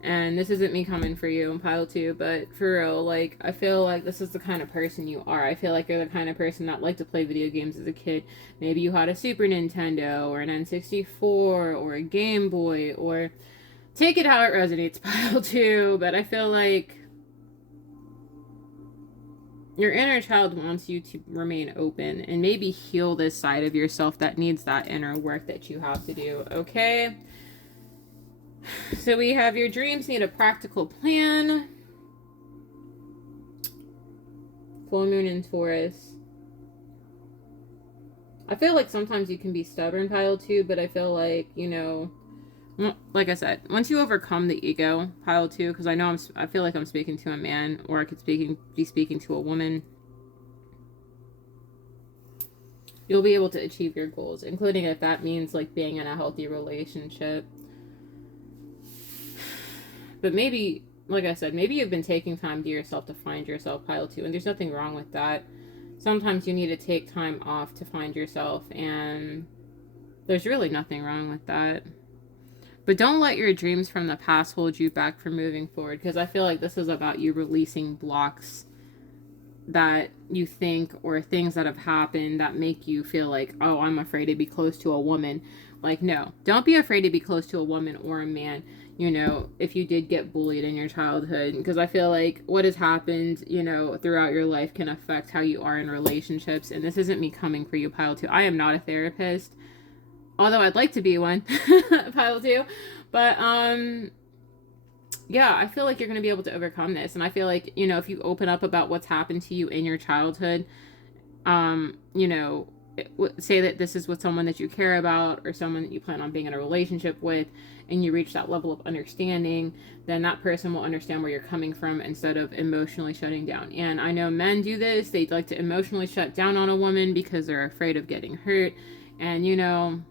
And this isn't me coming for you in pile 2, but for real, like, I feel like this is the kind of person you are. I feel like you're the kind of person that liked to play video games as a kid. Maybe you had a Super Nintendo, or an N64, or a Game Boy, or take it how it resonates, pile 2, but I feel like your inner child wants you to remain open and maybe heal this side of yourself that needs that inner work that you have to do, okay? So we have your dreams need a practical plan. Full moon in Taurus. I feel like sometimes you can be stubborn, pile 2, but I feel like, you know, like I said, once you overcome the ego, pile 2, because I feel like I'm speaking to a man, or I could be speaking to a woman. You'll be able to achieve your goals, including if that means like being in a healthy relationship. But maybe, like I said, maybe you've been taking time to yourself to find yourself, pile 2, and there's nothing wrong with that. Sometimes you need to take time off to find yourself, and there's really nothing wrong with that. But don't let your dreams from the past hold you back from moving forward, because I feel like this is about you releasing blocks that you think, or things that have happened that make you feel like, oh, I'm afraid to be close to a woman. Like, no, don't be afraid to be close to a woman or a man, you know, if you did get bullied in your childhood, because I feel like what has happened, you know, throughout your life can affect how you are in relationships. And this isn't me coming for you, pile 2. I am not a therapist, although I'd like to be one, pile 2. But yeah, I feel like you're going to be able to overcome this. And I feel like, you know, if you open up about what's happened to you in your childhood, you know, say that this is with someone that you care about, or someone that you plan on being in a relationship with, and you reach that level of understanding, then that person will understand where you're coming from instead of emotionally shutting down. And I know men do this. They like to emotionally shut down on a woman because they're afraid of getting hurt. And, you know,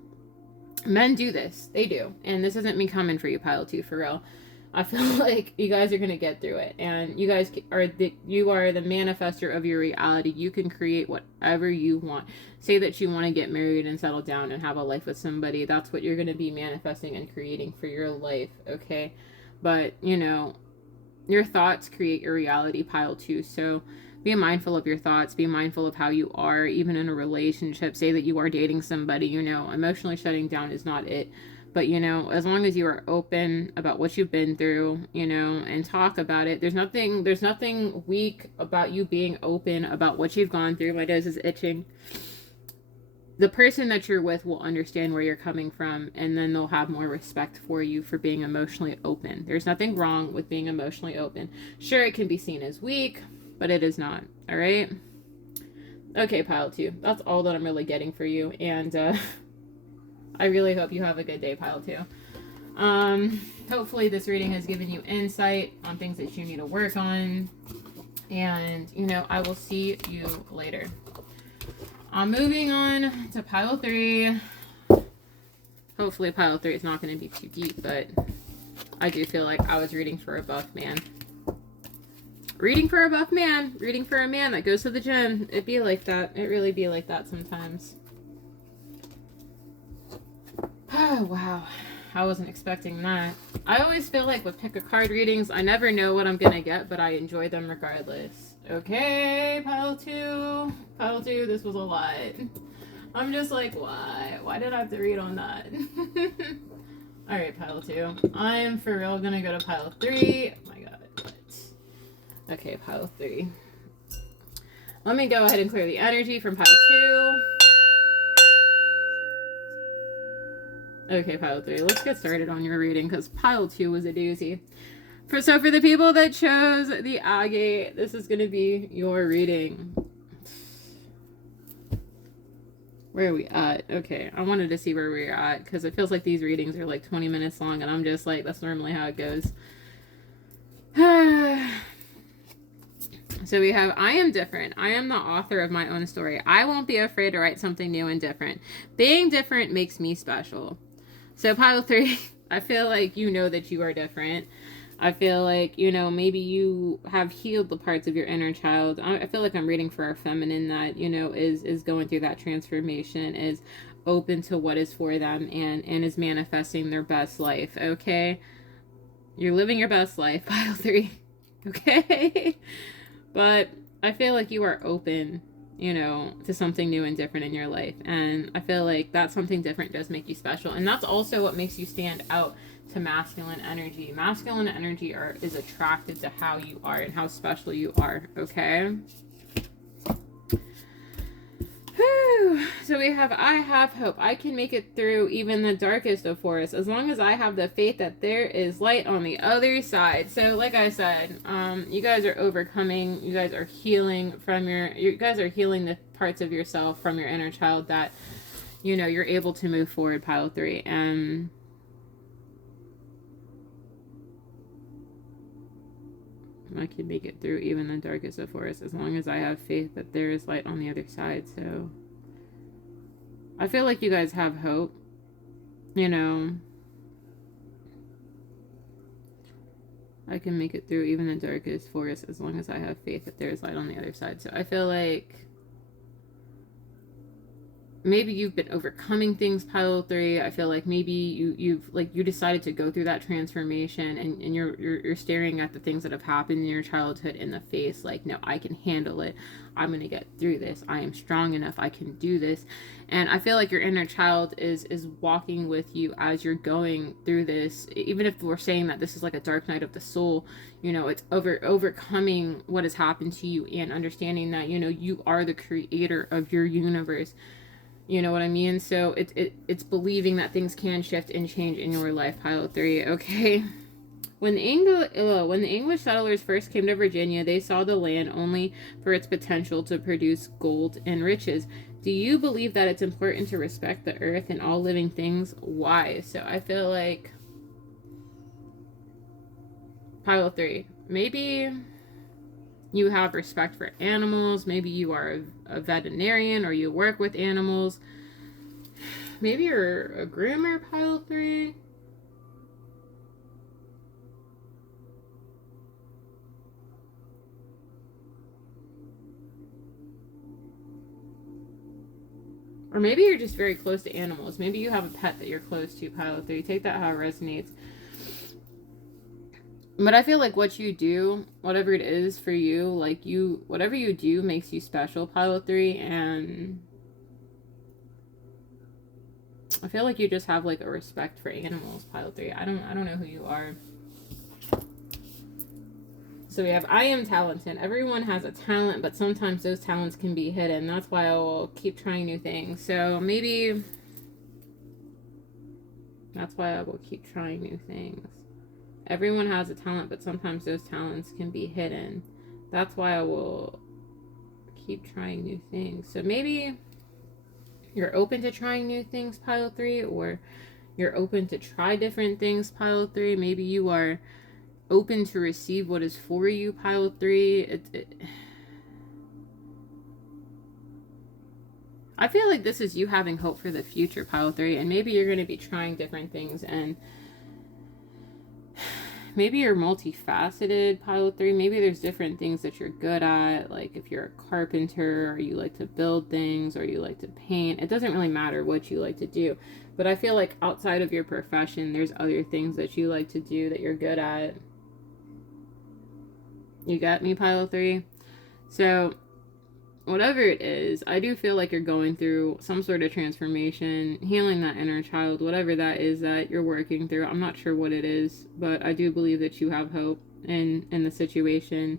men do this. They do. And this isn't me coming for you, pile 2, for real. I feel like you guys are going to get through it. And you guys you are the manifester of your reality. You can create whatever you want. Say that you want to get married and settle down and have a life with somebody. That's what you're going to be manifesting and creating for your life, okay? But, you know, your thoughts create your reality, pile 2. So be mindful of your thoughts. Be mindful of how you are, even in a relationship. Say that you are dating somebody, you know, emotionally shutting down is not it. But, you know, as long as you are open about what you've been through, you know, and talk about it, there's nothing weak about you being open about what you've gone through. My nose is itching. The person that you're with will understand where you're coming from, and then they'll have more respect for you for being emotionally open. There's nothing wrong with being emotionally open. Sure, it can be seen as weak, but it is not. All right? Okay, pile 2. That's all that I'm really getting for you. And, I really hope you have a good day, pile 2. Hopefully this reading has given you insight on things that you need to work on. And, you know, I will see you later. I'm moving on to pile 3. Hopefully pile 3 is not going to be too deep, but I do feel like I was reading for a buff man. Reading for a buff man. Reading for a man that goes to the gym. It'd be like that. It really be like that sometimes. Oh, wow. I wasn't expecting that. I always feel like with pick a card readings, I never know what I'm going to get, but I enjoy them regardless. Okay, pile 2. Pile 2, this was a lot. I'm just like, why? Why did I have to read on that? Alright, pile 2. I'm for real going to go to pile 3. Oh my god, what? Okay, pile 3. Let me go ahead and clear the energy from pile 2. Okay, pile 3, let's get started on your reading, because pile 2 was a doozy. So for the people that chose the agate, this is going to be your reading. Where are we at? Okay, I wanted to see where we're at because it feels like these readings are like 20 minutes long, and I'm just like, that's normally how it goes. So we have, I am different. I am the author of my own story. I won't be afraid to write something new and different. Being different makes me special. So pile 3, I feel like you know that you are different. I feel like, you know, maybe you have healed the parts of your inner child. I feel like I'm reading for a feminine that, you know, is going through that transformation, is open to what is for them, and is manifesting their best life, okay? You're living your best life, pile 3, okay? But I feel like you are open, you know, to something new and different in your life. And I feel like that something different does make you special. And that's also what makes you stand out to masculine energy. Masculine energy is attracted to how you are and how special you are, okay? Whew. So we have, I have hope. I can make it through even the darkest of forests as long as I have the faith that there is light on the other side. So like I said, you guys are overcoming, you guys are healing from you guys are healing the parts of yourself from your inner child that, you know, you're able to move forward, pile 3. And I can make it through even the darkest of forests as long as I have faith that there is light on the other side. So I feel like you guys have hope, you know. I can make it through even the darkest forest as long as I have faith that there is light on the other side. So I feel like maybe you've been overcoming things, pile 3. I feel like maybe you decided to go through that transformation, and you're staring at the things that have happened in your childhood in the face, like, no, I can handle it. I'm gonna get through this. I am strong enough. I can do this. And I feel like your inner child is walking with you as you're going through this. Even if we're saying that this is like a dark night of the soul, you know, it's overcoming what has happened to you and understanding that, you know, you are the creator of your universe. You know what I mean? So it's believing that things can shift and change in your life, pile 3, okay? When the English settlers first came to Virginia, they saw the land only for its potential to produce gold and riches. Do you believe that it's important to respect the earth and all living things? Why? So I feel like, pile 3, maybe you have respect for animals. Maybe you are a veterinarian or you work with animals. Maybe you're a groomer, pile 3. Or maybe you're just very close to animals. Maybe you have a pet that you're close to, pile 3. Take that how it resonates. But I feel like what you do, whatever it is for you, like whatever you do makes you special, pile 3. And I feel like you just have like a respect for animals, pile 3. I don't know who you are. So we have, I am talented. Everyone has a talent, but sometimes those talents can be hidden. That's why I will keep trying new things. So maybe that's why I will keep trying new things. Everyone has a talent, but sometimes those talents can be hidden. That's why I will keep trying new things. So maybe you're open to trying new things, pile 3, or you're open to try different things, pile 3. Maybe you are open to receive what is for you, pile 3. I feel like this is you having hope for the future, pile 3, and maybe you're going to be trying different things, and maybe you're multifaceted, pile 3. Maybe there's different things that you're good at, like if you're a carpenter, or you like to build things, or you like to paint. It doesn't really matter what you like to do, but I feel like outside of your profession, there's other things that you like to do that you're good at. You got me, pile 3? So whatever it is, I do feel like you're going through some sort of transformation, healing that inner child, whatever that is that you're working through. I'm not sure what it is, but I do believe that you have hope in the situation,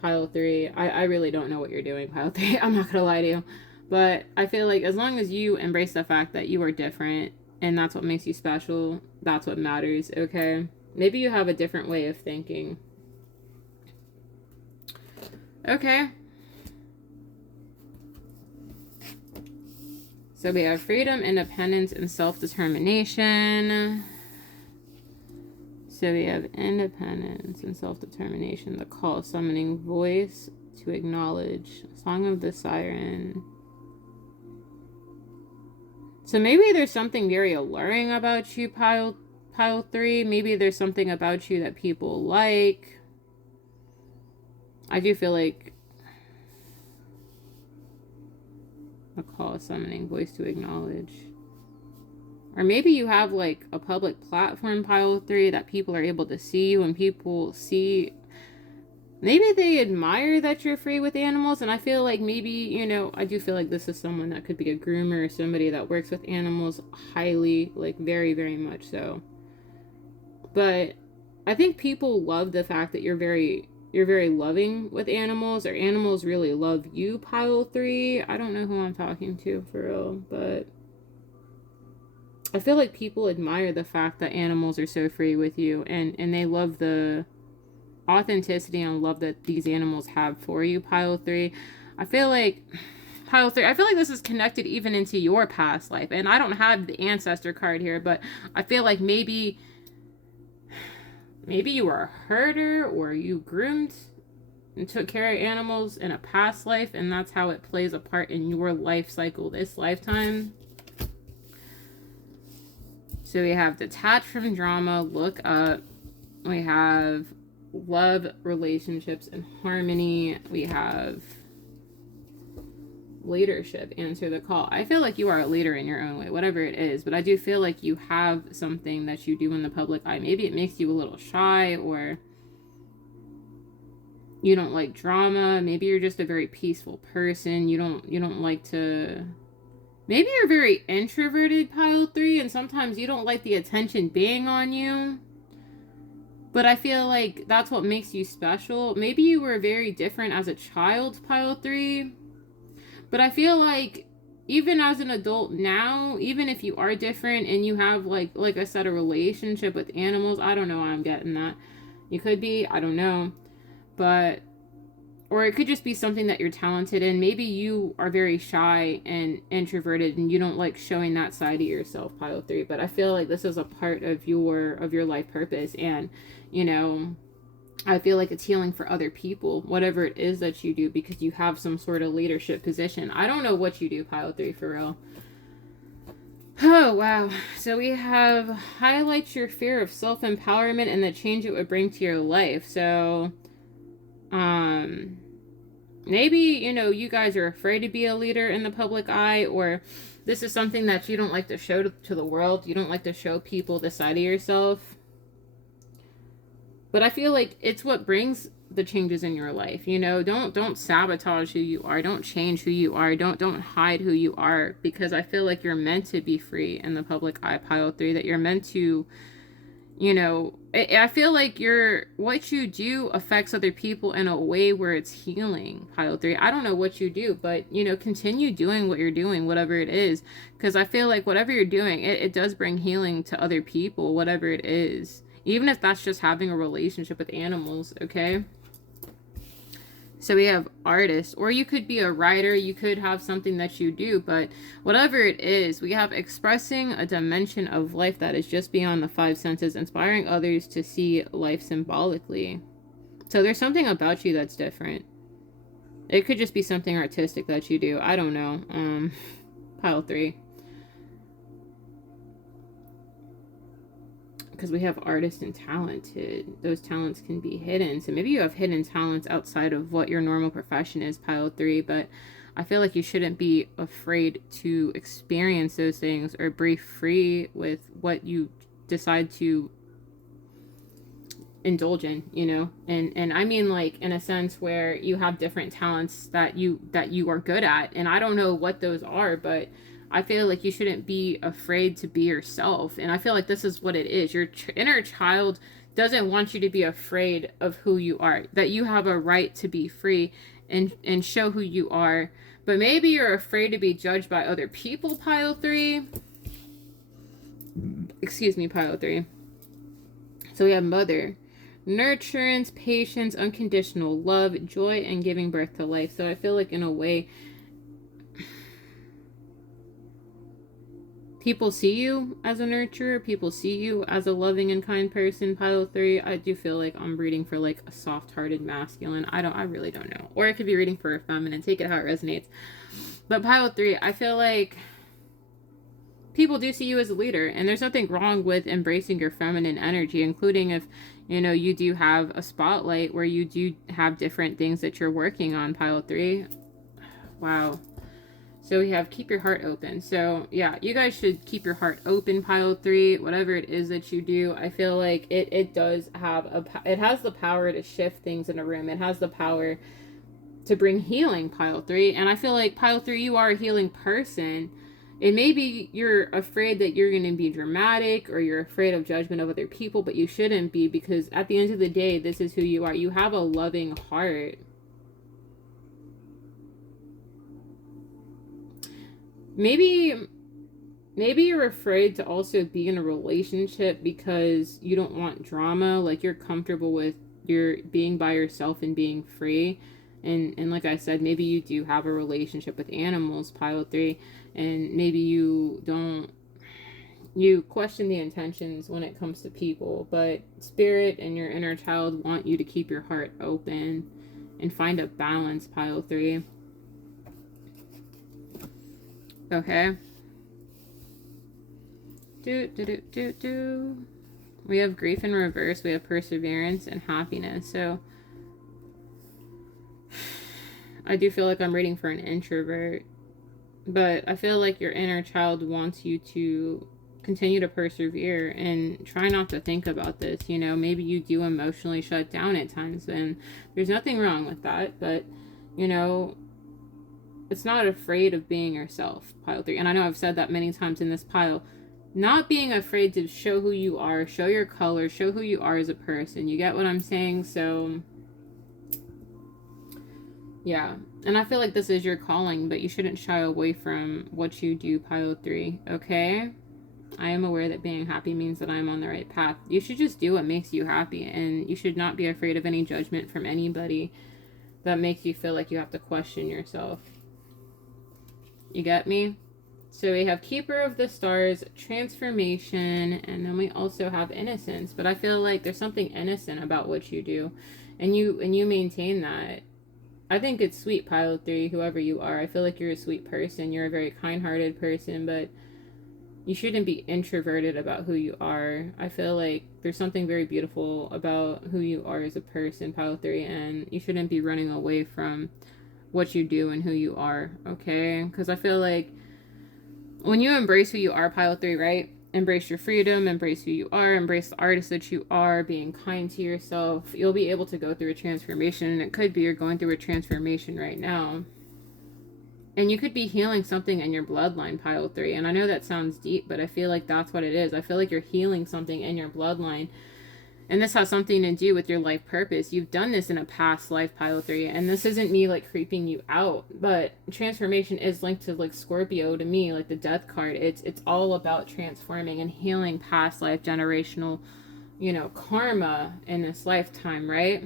pile 3. I really don't know what you're doing, pile 3. I'm not gonna lie to you, but I feel like as long as you embrace the fact that you are different and that's what makes you special, that's what matters, okay? Maybe you have a different way of thinking. Okay. So we have freedom, independence, and self-determination. So we have independence and self-determination, the call, summoning voice to acknowledge, Song of the Siren. So maybe there's something very alluring about you, pile 3. Maybe there's something about you that people like. I do feel like a call, summoning voice to acknowledge. Or maybe you have like a public platform, pile 3, that people are able to see you, and people see, maybe they admire that you're free with animals. And I feel like maybe, you know, I do feel like this is someone that could be a groomer or somebody that works with animals highly, like very, very much so. But I think people love the fact that you're very loving with animals, or animals really love you, pile 3. I don't know who I'm talking to for real, but I feel like people admire the fact that animals are so free with you, and they love the authenticity and love that these animals have for you, pile 3. I feel like this is connected even into your past life. And I don't have the ancestor card here, but I feel like maybe you were a herder, or you groomed and took care of animals in a past life, and that's how it plays a part in your life cycle this lifetime. So we have detach from drama, look up. We have love, relationships, and harmony. We have leadership, answer the call. I feel like you are a leader in your own way, whatever it is, but I do feel like you have something that you do in the public eye. Maybe it makes you a little shy, or you don't like drama. Maybe you're just a very peaceful person. You don't like to, maybe you're very introverted, pile 3, and sometimes you don't like the attention being on you. But I feel like that's what makes you special. Maybe you were very different as a child, pile 3. But I feel like even as an adult now, even if you are different and you have, like I said, a relationship with animals, I don't know why I'm getting that. You could be, I don't know. But, or it could just be something that you're talented in. Maybe you are very shy and introverted and you don't like showing that side of yourself, pile 3. But I feel like this is a part of your life purpose. And, you know, I feel like it's healing for other people, whatever it is that you do, because you have some sort of leadership position. I don't know what you do, pile 3, for real. Oh, wow. So we have highlights your fear of self-empowerment and the change it would bring to your life. So, maybe, you know, you guys are afraid to be a leader in the public eye, or this is something that you don't like to show to the world. You don't like to show people the side of yourself. But I feel like it's what brings the changes in your life. You know, don't sabotage who you are. Don't change who you are. Don't hide who you are, because I feel like you're meant to be free in the public eye, pile 3, that you're meant to, you know, I feel like what you do affects other people in a way where it's healing, pile 3. I don't know what you do, but, you know, continue doing what you're doing, whatever it is, because I feel like whatever you're doing, it does bring healing to other people, whatever it is. Even if that's just having a relationship with animals, okay? So we have artist, or you could be a writer, you could have something that you do, but whatever it is, we have expressing a dimension of life that is just beyond the 5 senses, inspiring others to see life symbolically. So there's something about you that's different. It could just be something artistic that you do. I don't know. Pile 3. Because we have artist and talented. Those talents can be hidden. So maybe you have hidden talents outside of what your normal profession is, pile 3. But I feel like you shouldn't be afraid to experience those things, or be free with what you decide to indulge in, you know. And I mean, like, in a sense where you have different talents that you are good at. And I don't know what those are, but I feel like you shouldn't be afraid to be yourself. And I feel like this is what it is. Your inner child doesn't want you to be afraid of who you are. That you have a right to be free and show who you are. But maybe you're afraid to be judged by other people, pile 3. Excuse me, pile 3. So we have mother. Nurturance, patience, unconditional love, joy, and giving birth to life. So I feel like in a way, People see you as a nurturer. People see you as a loving and kind person. Pile 3, I do feel like I'm reading for like a soft-hearted masculine. I really don't know. Or I could be reading for a feminine. Take it how it resonates. But pile 3, I feel like people do see you as a leader, and there's nothing wrong with embracing your feminine energy, including if, you know, you do have a spotlight where you do have different things that you're working on. Pile 3. Wow. So we have keep your heart open. So yeah, you guys should keep your heart open, pile 3, whatever it is that you do. I feel like it does have it has the power to shift things in a room. It has the power to bring healing, pile 3. And I feel like pile 3, you are a healing person. And maybe you're afraid that you're going to be dramatic, or you're afraid of judgment of other people, but you shouldn't be, because at the end of the day, this is who you are. You have a loving heart. Maybe you're afraid to also be in a relationship because you don't want drama. Like, you're comfortable with your being by yourself and being free. And like I said, maybe you do have a relationship with animals, pile 3, and maybe you question the intentions when it comes to people, but spirit and your inner child want you to keep your heart open and find a balance, pile 3. Okay. We have grief in reverse. We have perseverance and happiness. So I do feel like I'm reading for an introvert, but I feel like your inner child wants you to continue to persevere and try not to think about this. You know, maybe you do emotionally shut down at times, and there's nothing wrong with that, but, you know, it's not afraid of being yourself, pile 3. And I know I've said that many times in this pile. Not being afraid to show who you are, show your color, show who you are as a person. You get what I'm saying? So, yeah. And I feel like this is your calling, but you shouldn't shy away from what you do, pile 3. Okay? I am aware that being happy means that I'm on the right path. You should just do what makes you happy, and you should not be afraid of any judgment from anybody that makes you feel like you have to question yourself. You get me? So we have Keeper of the Stars, Transformation, and then we also have Innocence. But I feel like there's something innocent about what you do, and you maintain that. I think it's sweet, pile 3, whoever you are. I feel like you're a sweet person. You're a very kind-hearted person, but you shouldn't be introverted about who you are. I feel like there's something very beautiful about who you are as a person, pile 3, and you shouldn't be running away from what you do and who you are, okay? Because I feel like when you embrace who you are, pile 3, right? Embrace your freedom, embrace who you are, embrace the artist that you are, being kind to yourself, you'll be able to go through a transformation. And it could be you're going through a transformation right now. And you could be healing something in your bloodline, pile 3. And I know that sounds deep, but I feel like that's what it is. I feel like you're healing something in your bloodline. And this has something to do with your life purpose. You've done this in a past life, pile 3. And this isn't me, like, creeping you out. But transformation is linked to, like, Scorpio to me, like the death card. It's all about transforming and healing past life generational, you know, karma in this lifetime, right?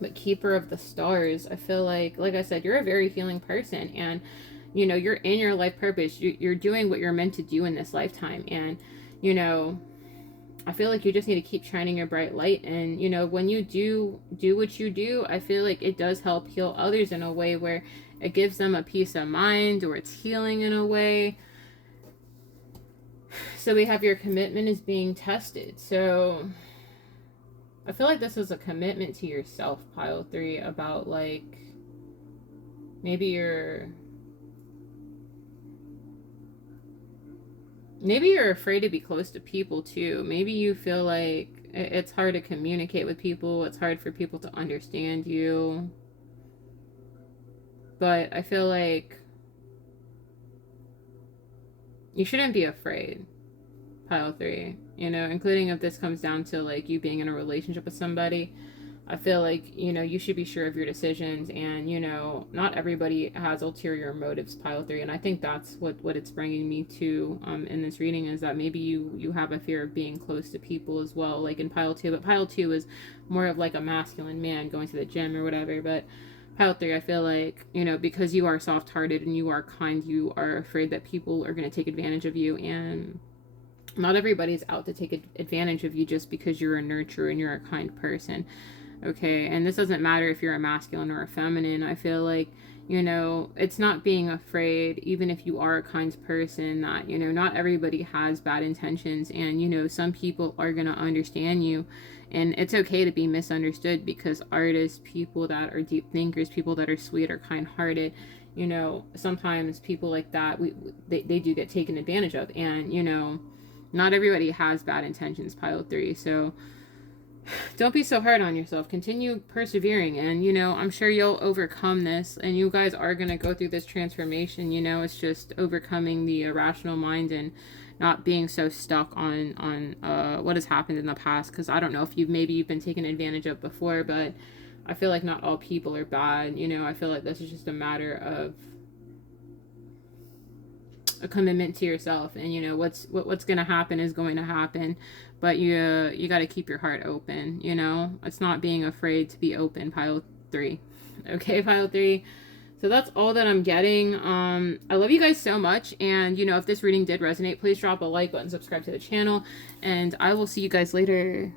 But Keeper of the Stars, I feel like I said, you're a very healing person. And, you know, you're in your life purpose. You're doing what you're meant to do in this lifetime. And, you know, I feel like you just need to keep shining your bright light. And, you know, when you do what you do, I feel like it does help heal others in a way where it gives them a peace of mind, or it's healing in a way. So we have your commitment is being tested. So I feel like this is a commitment to yourself, pile 3, about, like, maybe you're afraid to be close to people too. Maybe you feel like it's hard to communicate with people. It's hard for people to understand you. But I feel like you shouldn't be afraid, pile 3. You know, including if this comes down to, like, you being in a relationship with somebody. I feel like, you know, you should be sure of your decisions, and, you know, not everybody has ulterior motives, pile 3. And I think that's what it's bringing me to in this reading, is that maybe you have a fear of being close to people as well, like in pile 2. But pile 2 is more of like a masculine man going to the gym or whatever. But Pile 3, I feel like, you know, because you are soft-hearted and you are kind, you are afraid that people are going to take advantage of you, and not everybody's out to take advantage of you just because you're a nurturer and you're a kind person. Okay, and this doesn't matter if you're a masculine or a feminine. I feel like, you know, it's not being afraid, even if you are a kind person, that, you know, not everybody has bad intentions, and, you know, some people are going to understand you, and it's okay to be misunderstood, because artists, people that are deep thinkers, people that are sweet or kind-hearted, you know, sometimes people like that, they do get taken advantage of, and, you know, not everybody has bad intentions, pile 3, so don't be so hard on yourself. Continue persevering, and, you know, I'm sure you'll overcome this, and you guys are going to go through this transformation. You know, it's just overcoming the irrational mind and not being so stuck on what has happened in the past, because I don't know if you've been taken advantage of before, but I feel like not all people are bad. You know, I feel like this is just a matter of a commitment to yourself, and, you know, what's going to happen is going to happen, but you got to keep your heart open. You know, it's not being afraid to be open, pile 3. Okay, pile 3. So that's all that I'm getting. I love you guys so much, and, you know, if this reading did resonate, please drop a like button, subscribe to the channel, and I will see you guys later.